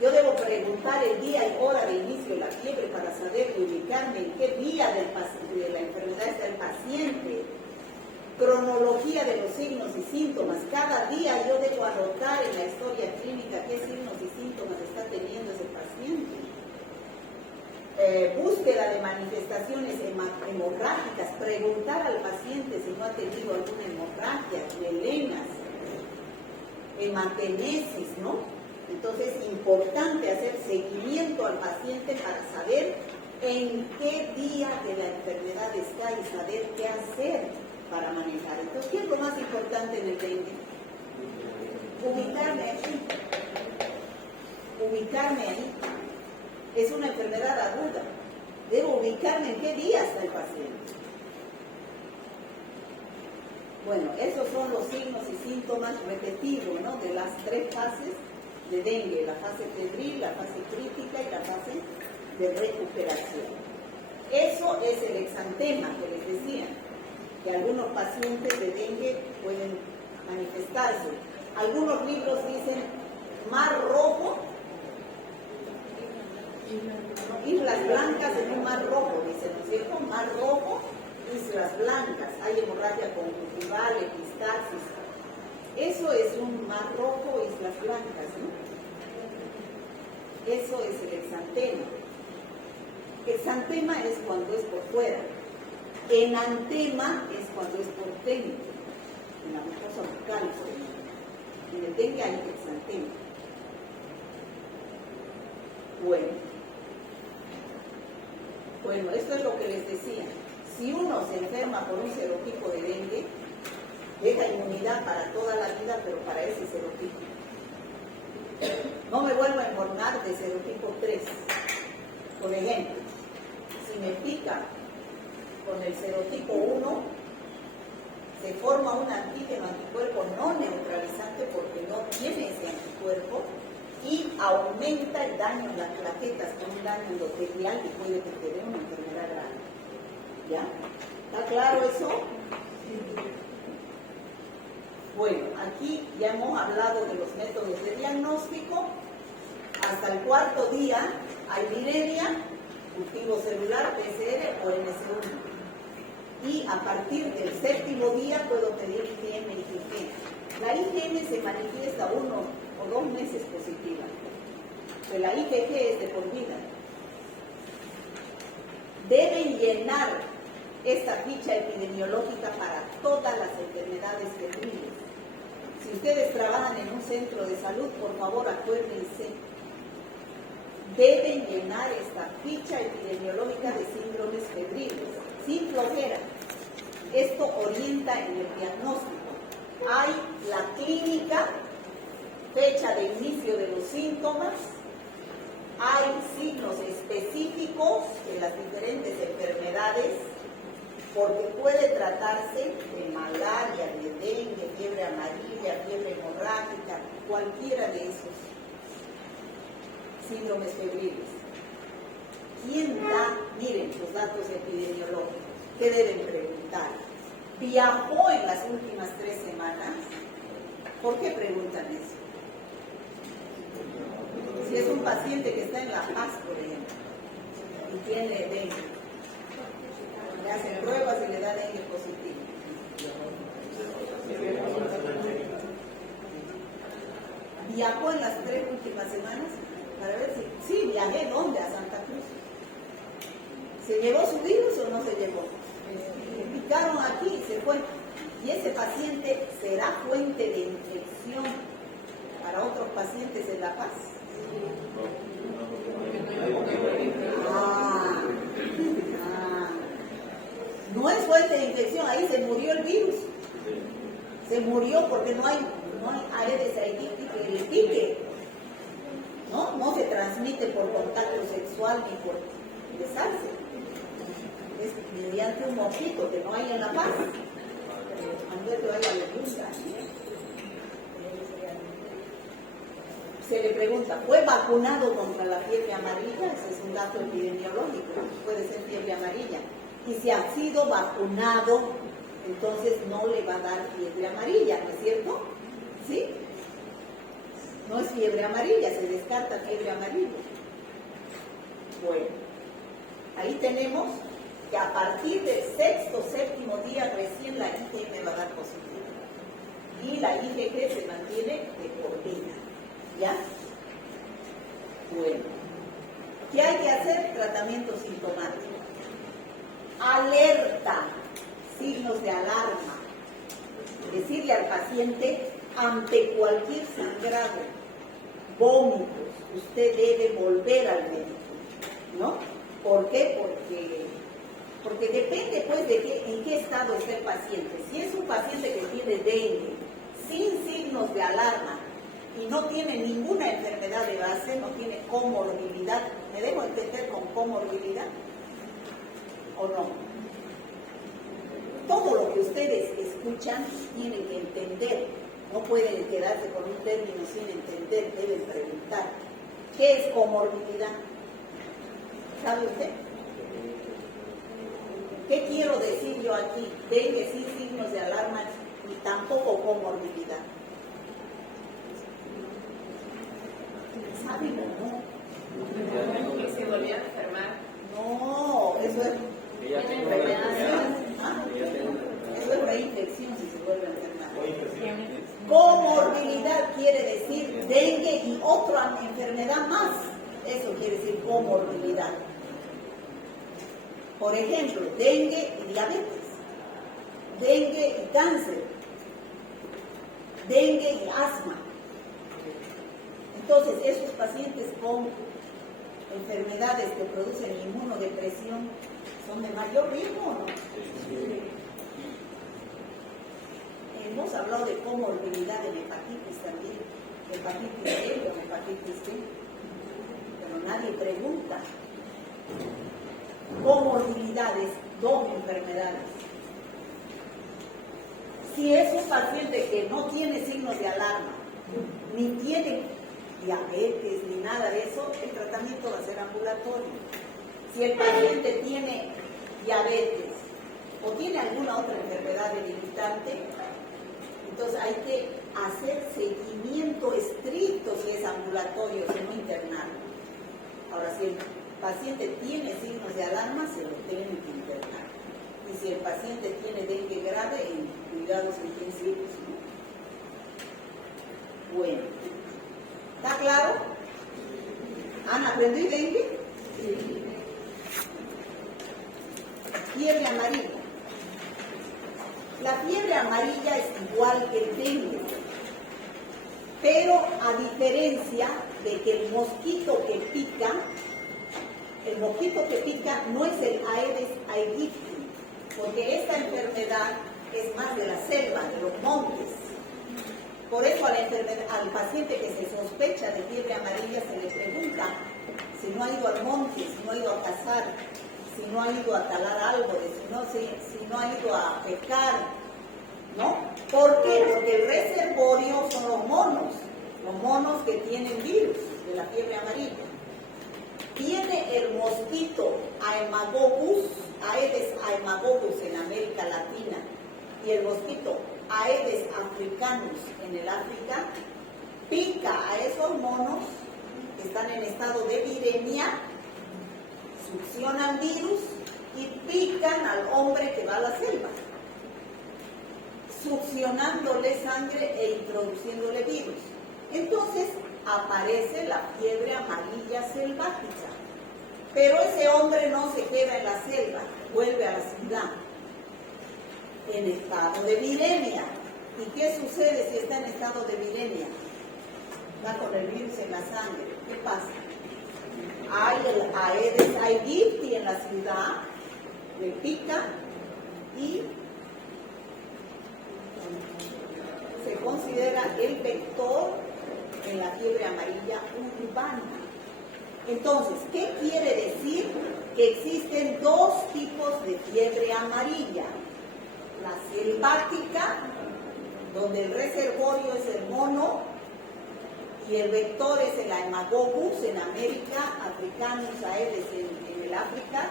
Yo debo preguntar el día y hora de inicio de la fiebre para saber y ubicarme en qué día de la enfermedad está el paciente. Cronología de los signos y síntomas. Cada día yo debo anotar en la historia clínica qué signos y síntomas está teniendo ese paciente. Búsqueda de manifestaciones hemorrágicas. Preguntar al paciente si no ha tenido alguna hemorragia, melenas, hematemesis, ¿no? Entonces es importante hacer seguimiento al paciente para saber en qué día de la enfermedad está y saber qué hacer para manejar. Entonces, ¿qué es lo más importante en el dengue? Ubicarme aquí. Ubicarme ahí. Es una enfermedad aguda. Debo ubicarme en qué día está el paciente. Bueno, esos son los signos y síntomas repetidos, ¿no? De las 3 fases de dengue, la fase febril, la fase crítica y la fase de recuperación. Eso es el exantema que les decía, que algunos pacientes de dengue pueden manifestarse. Algunos libros dicen mar rojo, islas blancas en un mar rojo, dicen, ¿no es cierto? Mar rojo, islas blancas, hay hemorragia conjuntival, epistaxis. Eso es un mar rojo, islas blancas, ¿no? Eso es el exantema. Exantema es cuando es por fuera. Enantema es cuando es por dentro. En la mucosa bucal, por ejemplo. En el dengue hay exantema. Bueno, esto es lo que les decía. Si uno se enferma por un serotipo de dengue, deja inmunidad para toda la vida, pero para ese serotipo. No me vuelvo a enfermar de serotipo 3. Por ejemplo, si me pica con el serotipo 1, se forma un antígeno-anticuerpo no neutralizante porque no tiene ese anticuerpo y aumenta el daño en las plaquetas con un daño endotelial que puede tener una enfermedad grave. ¿Ya? ¿Está claro eso? Bueno, aquí ya hemos hablado de los métodos de diagnóstico. Hasta el 4º día hay viremia, cultivo celular, PCR o NS1. Y a partir del 7º día puedo pedir IgM y IgG. La IgM se manifiesta 1 o 2 meses positiva, pero la IgG es de por vida. Deben llenar esta ficha epidemiológica para todas las enfermedades febriles. Si ustedes trabajan en un centro de salud, por favor acuérdense, deben llenar esta ficha epidemiológica de síndromes febriles, sin flojera. Esto orienta en el diagnóstico. Hay la clínica, fecha de inicio de los síntomas, hay signos específicos de las diferentes enfermedades, porque puede tratarse de malaria, de dengue, fiebre amarilla, fiebre hemorrágica, cualquiera de esos síndromes febriles. ¿Quién da? Miren los datos epidemiológicos. ¿Qué deben preguntar? ¿Viajó en las últimas 3 semanas? ¿Por qué preguntan eso? Si es un paciente que está en La Paz, por ejemplo, y tiene dengue, le hacen pruebas y le da dengue positivo. ¿Viajó en las 3 últimas semanas? Para ver si, sí, viajé, ¿dónde? A Santa Cruz. ¿Se llevó su virus o no se llevó? Le picaron aquí y se fue. Y ese paciente será fuente de infección para otros pacientes en La Paz. No es fuente de infección, ahí se murió el virus. Se murió porque no hay Aedes aegypti que le pique. No se transmite por contacto sexual ni por besarse. Es mediante un mosquito que no hay en La Paz. Se le pregunta, ¿fue vacunado contra la fiebre amarilla? Ese es un dato epidemiológico, puede ser fiebre amarilla. Y si ha sido vacunado, entonces no le va a dar fiebre amarilla, ¿no es cierto? ¿Sí? No es fiebre amarilla, se descarta fiebre amarilla. Bueno, ahí tenemos que a partir del 6º o 7º día recién la IgM va a dar positivo. Y la IgG se mantiene de por vida. ¿Ya? Bueno, ¿qué hay que hacer? Tratamiento sintomático. Alerta, signos de alarma. Decirle al paciente, ante cualquier sangrado, vómitos, usted debe volver al médico, ¿no? ¿Por qué? Porque depende pues de en qué estado está el paciente. Si es un paciente que tiene dengue, sin signos de alarma, y no tiene ninguna enfermedad de base, no tiene comorbilidad, ¿me debo entender con comorbilidad? ¿O no? Todo lo que ustedes escuchan tienen que entender, no pueden quedarse con un término sin entender, deben preguntar. ¿Qué es comorbilidad? ¿Sabe usted? ¿Qué quiero decir yo aquí? Dengue sin signos de alarma y tampoco comorbilidad. ¿Saben o no? Que se volvió a enfermar. No, eso es Tiene enfermedad. ¿Ah? Eso es reinfección si se vuelve a enfermar. Comorbilidad quiere decir dengue y otra enfermedad más. Eso quiere decir comorbilidad. Por ejemplo, dengue y diabetes, dengue y cáncer, dengue y asma. Entonces, esos pacientes con enfermedades que producen inmunodepresión son de mayor riesgo, ¿no? Hemos hablado de comorbilidad en hepatitis también, hepatitis B o hepatitis C, pero nadie pregunta. Comorbilidades, 2 enfermedades. Si es un paciente que no tiene signos de alarma, ni tiene diabetes, ni nada de eso, el tratamiento va a ser ambulatorio. Si el paciente tiene diabetes o tiene alguna otra enfermedad debilitante, entonces hay que hacer seguimiento estricto si es ambulatorio, si no internarlo. Ahora, si el paciente tiene signos de alarma, se lo tienen que internar. Y si el paciente tiene dengue grave, en cuidados intensivos, ¿no? Bueno, ¿está claro? ¿Han aprendido dengue? Sí. Fiebre amarilla. La fiebre amarilla es igual que el dengue, pero a diferencia de que el mosquito que pica no es el Aedes aegypti, porque esta enfermedad es más de la selva, de los montes. Por eso al paciente que se sospecha de fiebre amarilla se le pregunta si no ha ido al monte, si no ha ido a cazar, si no ha ido a talar árboles, si no ha ido a pescar, ¿no? ¿Por qué? Porque el reservorio son los monos que tienen virus de la fiebre amarilla. Tiene el mosquito Aedes aemagobus en América Latina y el mosquito Aedes africanus en el África, pica a esos monos que están en estado de viremia, succionan virus y pican al hombre que va a la selva, succionándole sangre e introduciéndole virus. Entonces aparece la fiebre amarilla selvática. Pero ese hombre no se queda en la selva, vuelve a la ciudad en estado de viremia. ¿Y qué sucede si está en estado de viremia? Va con el virus en la sangre. ¿Qué pasa? Hay el Aedes aegypti en la ciudad, le pica y se considera el vector en la fiebre amarilla urbana. Entonces, ¿qué quiere decir? Que existen dos tipos de fiebre amarilla. La selvática, donde el reservorio es el mono y el vector es el Aemagobus en América, Africanus aedes en el África,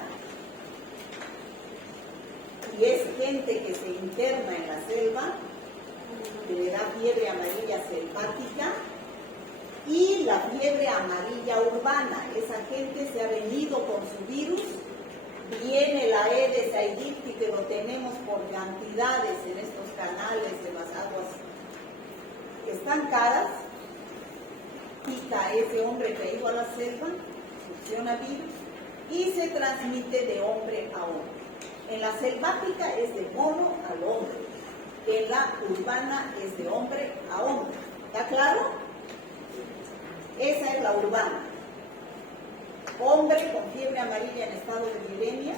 y es gente que se interna en la selva, que le da fiebre amarilla selvática, y la fiebre amarilla urbana. Esa gente se ha venido con su virus, viene el Aedes aegypti, que lo tenemos por cantidades en estos canales, en las aguas estancadas, pica a ese hombre que ha ido a la selva, succiona virus y se transmite de hombre a hombre. En la selvática es de mono al hombre, en la urbana es de hombre a hombre. ¿Está claro? Esa es la urbana. Hombre con fiebre amarilla en estado de viremia,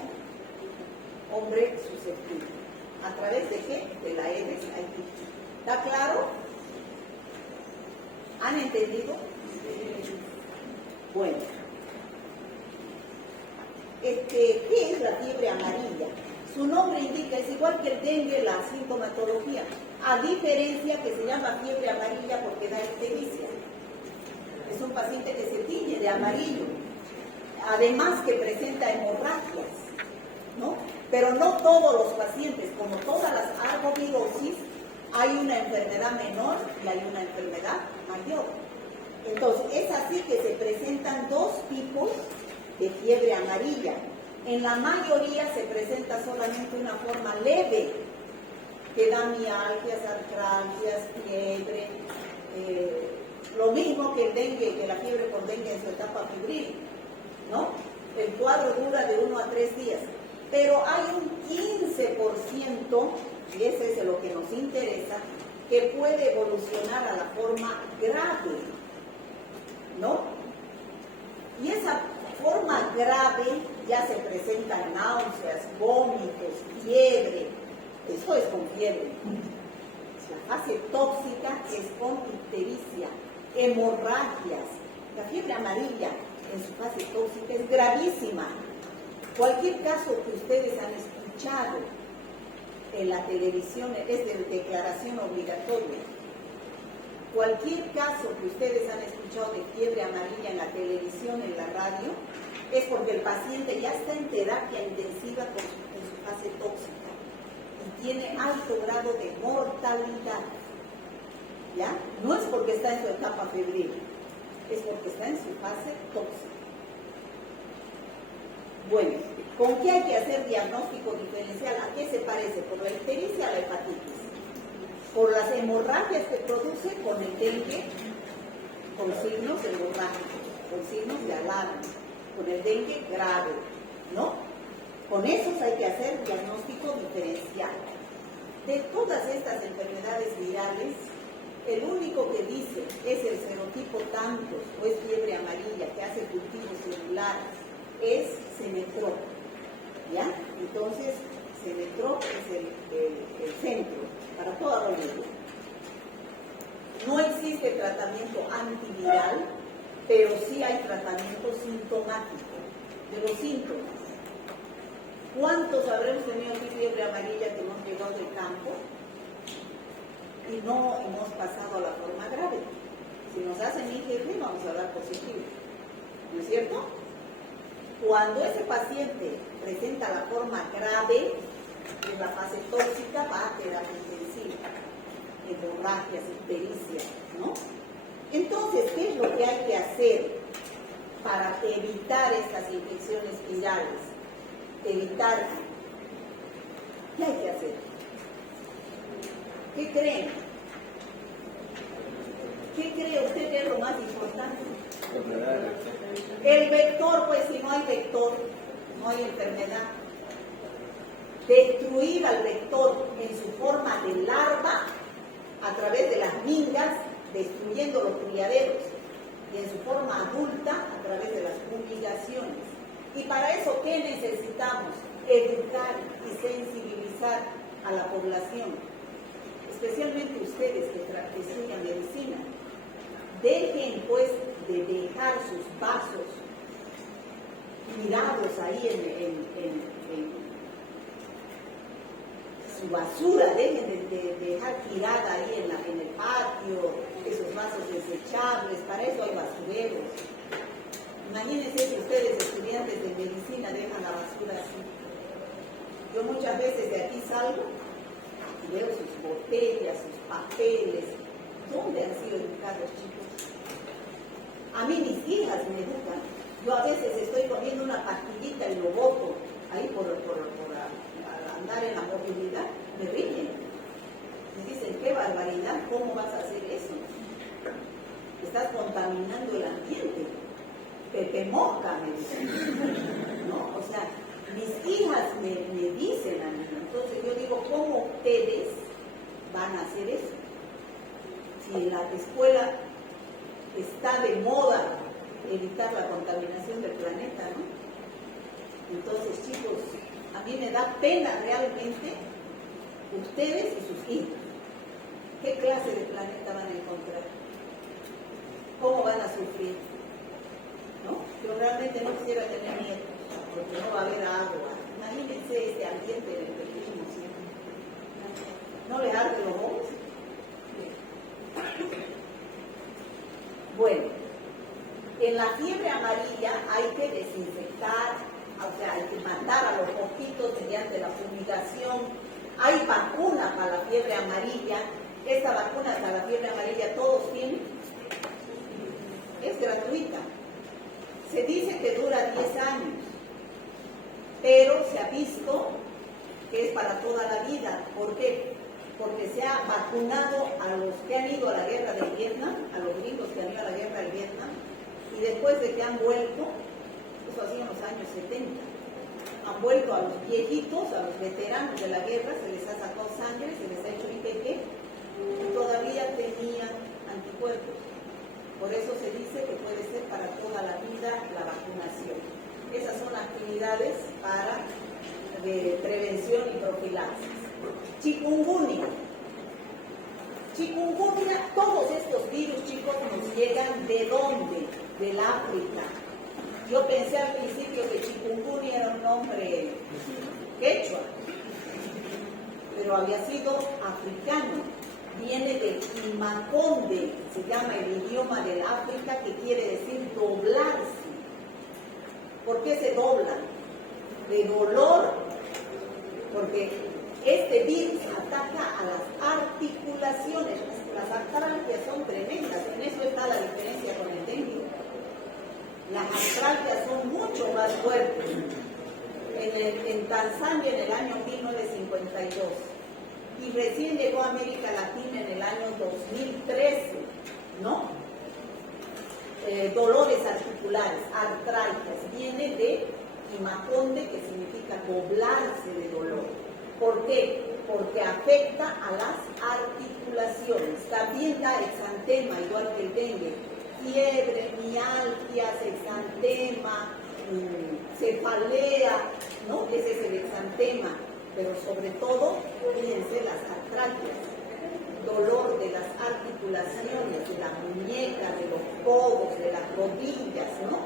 hombre susceptible. ¿A través de qué? De la Aedes aegypti. ¿Está claro? ¿Han entendido? Bueno. ¿Qué es la fiebre amarilla? Su nombre indica, es igual que el dengue, la sintomatología, a diferencia que se llama fiebre amarilla porque da ictericia. Es un paciente que se tiñe de amarillo, además que presenta hemorragias, ¿no? Pero no todos los pacientes, como todas las arbovirosis, hay una enfermedad menor y hay una enfermedad mayor. Entonces, es así que se presentan dos tipos de fiebre amarilla. En la mayoría se presenta solamente una forma leve, que da mialgias, artralgias, fiebre, lo mismo que el dengue, que la fiebre por dengue en su etapa febril, ¿no? El cuadro dura de 1 a 3 días, pero hay un 15%, y ese es lo que nos interesa, que puede evolucionar a la forma grave, ¿no? Y esa forma grave ya se presentan náuseas, vómitos, fiebre. Esto es con fiebre. La fase tóxica es con ictericia, hemorragias. La fiebre amarilla en su fase tóxica es gravísima. Cualquier caso que ustedes han escuchado en la televisión es de declaración obligatoria. Cualquier caso que ustedes han escuchado de fiebre amarilla en la televisión, en la radio, es porque el paciente ya está en terapia intensiva en su fase tóxica y tiene alto grado de mortalidad. ¿Ya? No es porque está en su etapa febril, es porque está en su fase tóxica. Bueno, ¿con qué hay que hacer diagnóstico diferencial? ¿A qué se parece? ¿Por la ictericia a la hepatitis? Por las hemorragias que produce, con el dengue, con signos hemorrágicos, con signos de alarma, con el dengue grave, ¿no? Con esos hay que hacer diagnóstico diferencial. De todas estas enfermedades virales, el único que dice es el serotipo tantos o es fiebre amarilla que hace cultivos celulares, es Senetrop, ¿ya? Entonces, Senetrop es el centro para toda la vida. No existe tratamiento antiviral pero sí hay tratamiento sintomático de los síntomas. ¿Cuántos habremos tenido aquí fiebre amarilla que hemos llegado del campo y no hemos pasado a la forma grave? Si nos hacen IgG, vamos a dar positivo, ¿no es cierto? Cuando ese paciente presenta la forma grave, en la fase tóxica, va a terapia intensiva, hemorragias, ictericia, ¿no? Entonces, ¿qué es lo que hay que hacer para evitar estas infecciones virales? Evitar. ¿Qué hay que hacer? ¿Qué creen? ¿Qué cree usted que es lo más importante? El vector, pues si no hay vector, no hay enfermedad. Destruir al vector en su forma de larva a través de las mingas, destruyendo los criaderos, y en su forma adulta a través de las fumigaciones. Y para eso, ¿qué necesitamos? Educar y sensibilizar a la población, especialmente ustedes que estudian medicina. Dejen pues de dejar sus vasos tirados ahí en su basura, dejen de dejar tirada ahí en el patio, esos vasos desechables, para eso hay basureros. Imagínense si ustedes, estudiantes de medicina, dejan la basura así. Yo muchas veces de aquí salgo y veo sus botellas, sus papeles. ¿Dónde han sido educados, chicos? A mí mis hijas me educan. Yo a veces estoy comiendo una pastillita y lo boto ahí por andar en la movilidad, me ríen. Me dicen, qué barbaridad, ¿cómo vas a hacer eso? Estás contaminando el ambiente. Pepe Moca, me dicen. ¿No? O sea, mis hijas me dicen a mí. Entonces yo digo, ¿cómo ustedes van a hacer eso? Si en la escuela está de moda evitar la contaminación del planeta, ¿no? Entonces, chicos, a mí me da pena realmente ustedes y sus hijos. ¿Qué clase de planeta van a encontrar? ¿Cómo van a sufrir? ¿No? Yo realmente no quisiera tener nietos, porque no va a haber agua. Imagínense este ambiente en el que vivimos siempre. ¿No les arde los ojos? Bueno, en la fiebre amarilla hay que desinfectar, o sea, hay que matar a los mosquitos mediante la fumigación. Hay vacuna para la fiebre amarilla. Esta vacuna para la fiebre amarilla todos tienen. Es gratuita. Se dice que dura 10 años, pero se ha visto que es para toda la vida. ¿Por qué? Porque se ha vacunado a los que han ido a la guerra de Vietnam, a los gringos que han ido a la guerra de Vietnam, y después de que han vuelto, eso ha sido en los años 70, han vuelto a los viejitos, a los veteranos de la guerra, se les ha sacado sangre, se les ha hecho IgG, y todavía tenían anticuerpos. Por eso se dice que puede ser para toda la vida la vacunación. Esas son actividades para prevención y profilaxis. Chikungunya. Chikungunya, todos estos virus, chicos, nos llegan ¿de dónde? Del África. Yo pensé al principio que chikungunya era un nombre quechua, pero había sido africano. Viene de Imaconde, se llama el idioma del África, que quiere decir doblarse. ¿Por qué se doblan? De dolor, porque este virus ataca a las articulaciones. Las artralgias son tremendas, en eso está la diferencia con el dengue. Las artralgias son mucho más fuertes. En Tanzania en el año 1952 y recién llegó a América Latina en el año 2013, ¿no? Dolores articulares, artralgias, viene de Imaconde, que significa doblarse de dolor. ¿Por qué? Porque afecta a las articulaciones. También da exantema, igual que el dengue. Fiebre, mialgias, exantema, cefalea, ¿no? Ese es el exantema. Pero sobre todo, fíjense, las artralgias. dolor de las articulaciones, de la muñeca, de los codos, de las rodillas, ¿no?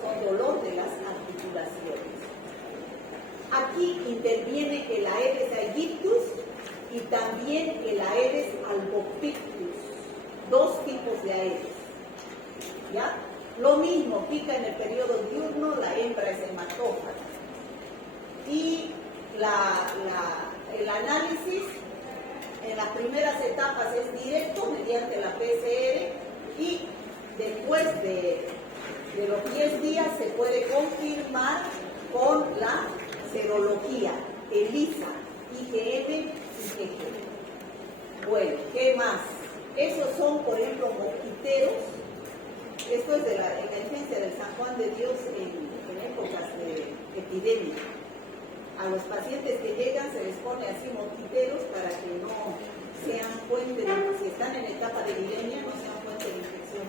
Son dolor de las articulaciones. Aquí interviene el Aedes aegyptus y también el Aedes albopictus, dos tipos de Aedes. ¿Ya? Lo mismo, pica en el periodo diurno, la hembra es hematófaga. Y el análisis en las primeras etapas es directo mediante la PCR y después de los 10 días se puede confirmar con la serología, ELISA, IgM y IgG. Bueno, ¿qué más? Esos son, por ejemplo, mosquiteros. Esto es de la emergencia del San Juan de Dios en épocas de epidemia. A los pacientes que llegan se les pone así mosquiteros para que no sean fuente de, si están en etapa de epidemia, no sean fuente de infección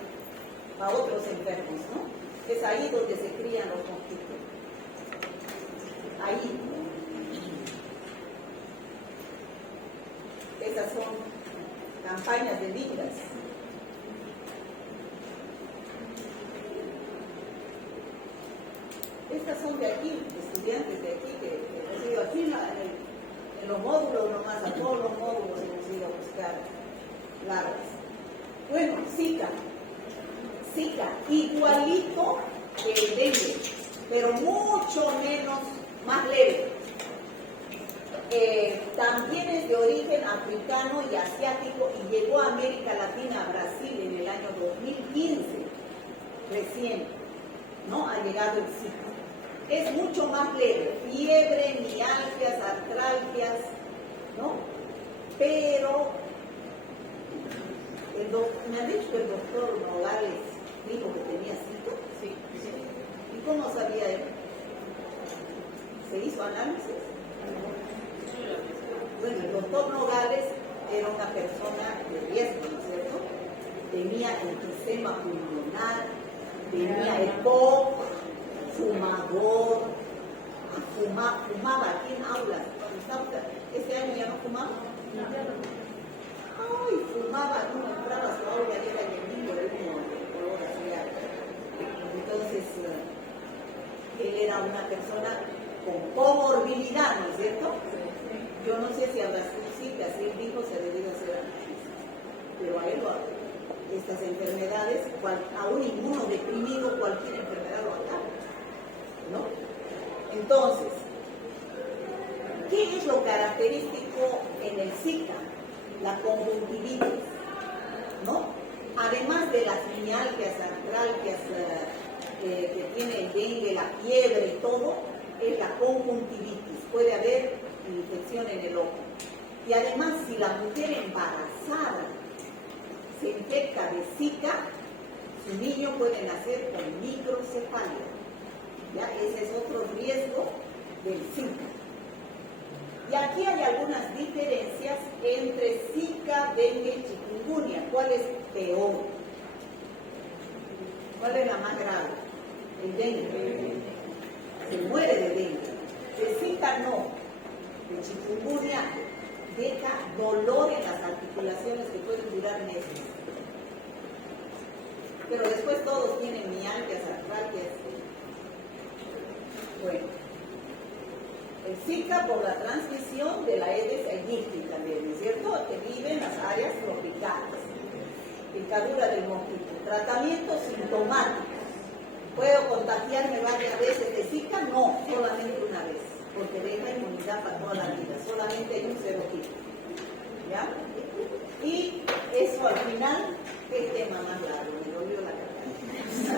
a otros enfermos, ¿no? Es ahí donde se crían los mosquitos. Ahí. Esas son campañas de libras. Estas son de aquí, estudiantes de aquí, que hemos ido aquí en los módulos nomás, a todos los módulos hemos ido a buscar larvas. Bueno, Zika. Zika, igualito que el dengue, pero mucho menos, más leve. También es de origen africano y asiático y llegó a América Latina, a Brasil, en el año 2015, recién, ¿no? Ha llegado el Zika. Es mucho más leve, fiebre, mialgias, artralgias, ¿no? Pero, me ha dicho que el doctor Nogales dijo que tenía Zika. Sí. ¿Y cómo sabía él? ¿Se hizo análisis? Bueno, el doctor Nogales era una persona de riesgo, ¿no es cierto? Tenía enfisema pulmonar, tenía EPOC, fumador, fumaba aquí en aulas. Este año ya no fumaba. Ay, fumaba, no entraba a su aula y era lleno de humo de color azul. Entonces, él era una persona con comorbilidad, ¿no es cierto? Yo no sé si habrá Zika, si él dijo se debió hacer análisis, pero a él estas enfermedades, a un inmunodeprimido, cualquier enfermedad lo acaba, ¿no? Entonces, ¿qué es lo característico en el Zika? La conjuntivitis, ¿no? Además de las mialgias, artralgias que tiene el dengue, la fiebre y todo, es la conjuntivitis. Puede haber infección en el ojo. Y además, si la mujer embarazada se infecta de Zika, su niño puede nacer con microcefalia. ¿Ya? Ese es otro riesgo del Zika. Y aquí hay algunas diferencias entre Zika, dengue y chikungunya. ¿Cuál es peor? ¿Cuál es la más grave? El dengue. Se muere de dengue. De Zika no. De chikungunya deja dolor en las articulaciones que pueden durar meses. Pero después todos tienen mialgias, artralgias. Bueno. El Zika por la transmisión de la Aedes aegypti también, ¿no es cierto? Que vive en las áreas tropicales. Picadura del mosquito. Tratamiento sintomático. ¿Puedo contagiarme varias veces de Zika? No, solamente una vez, porque deja inmunidad para toda la vida. Solamente hay un serotipo. ¿Ya? Y eso al final, ¿qué tema más largo? Me dolió la cabeza.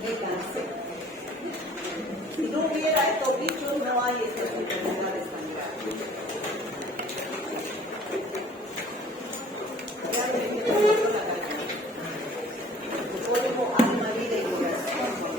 Me cansé. Si no hubiera estos bichos, no hay estas enfermedades tan graves.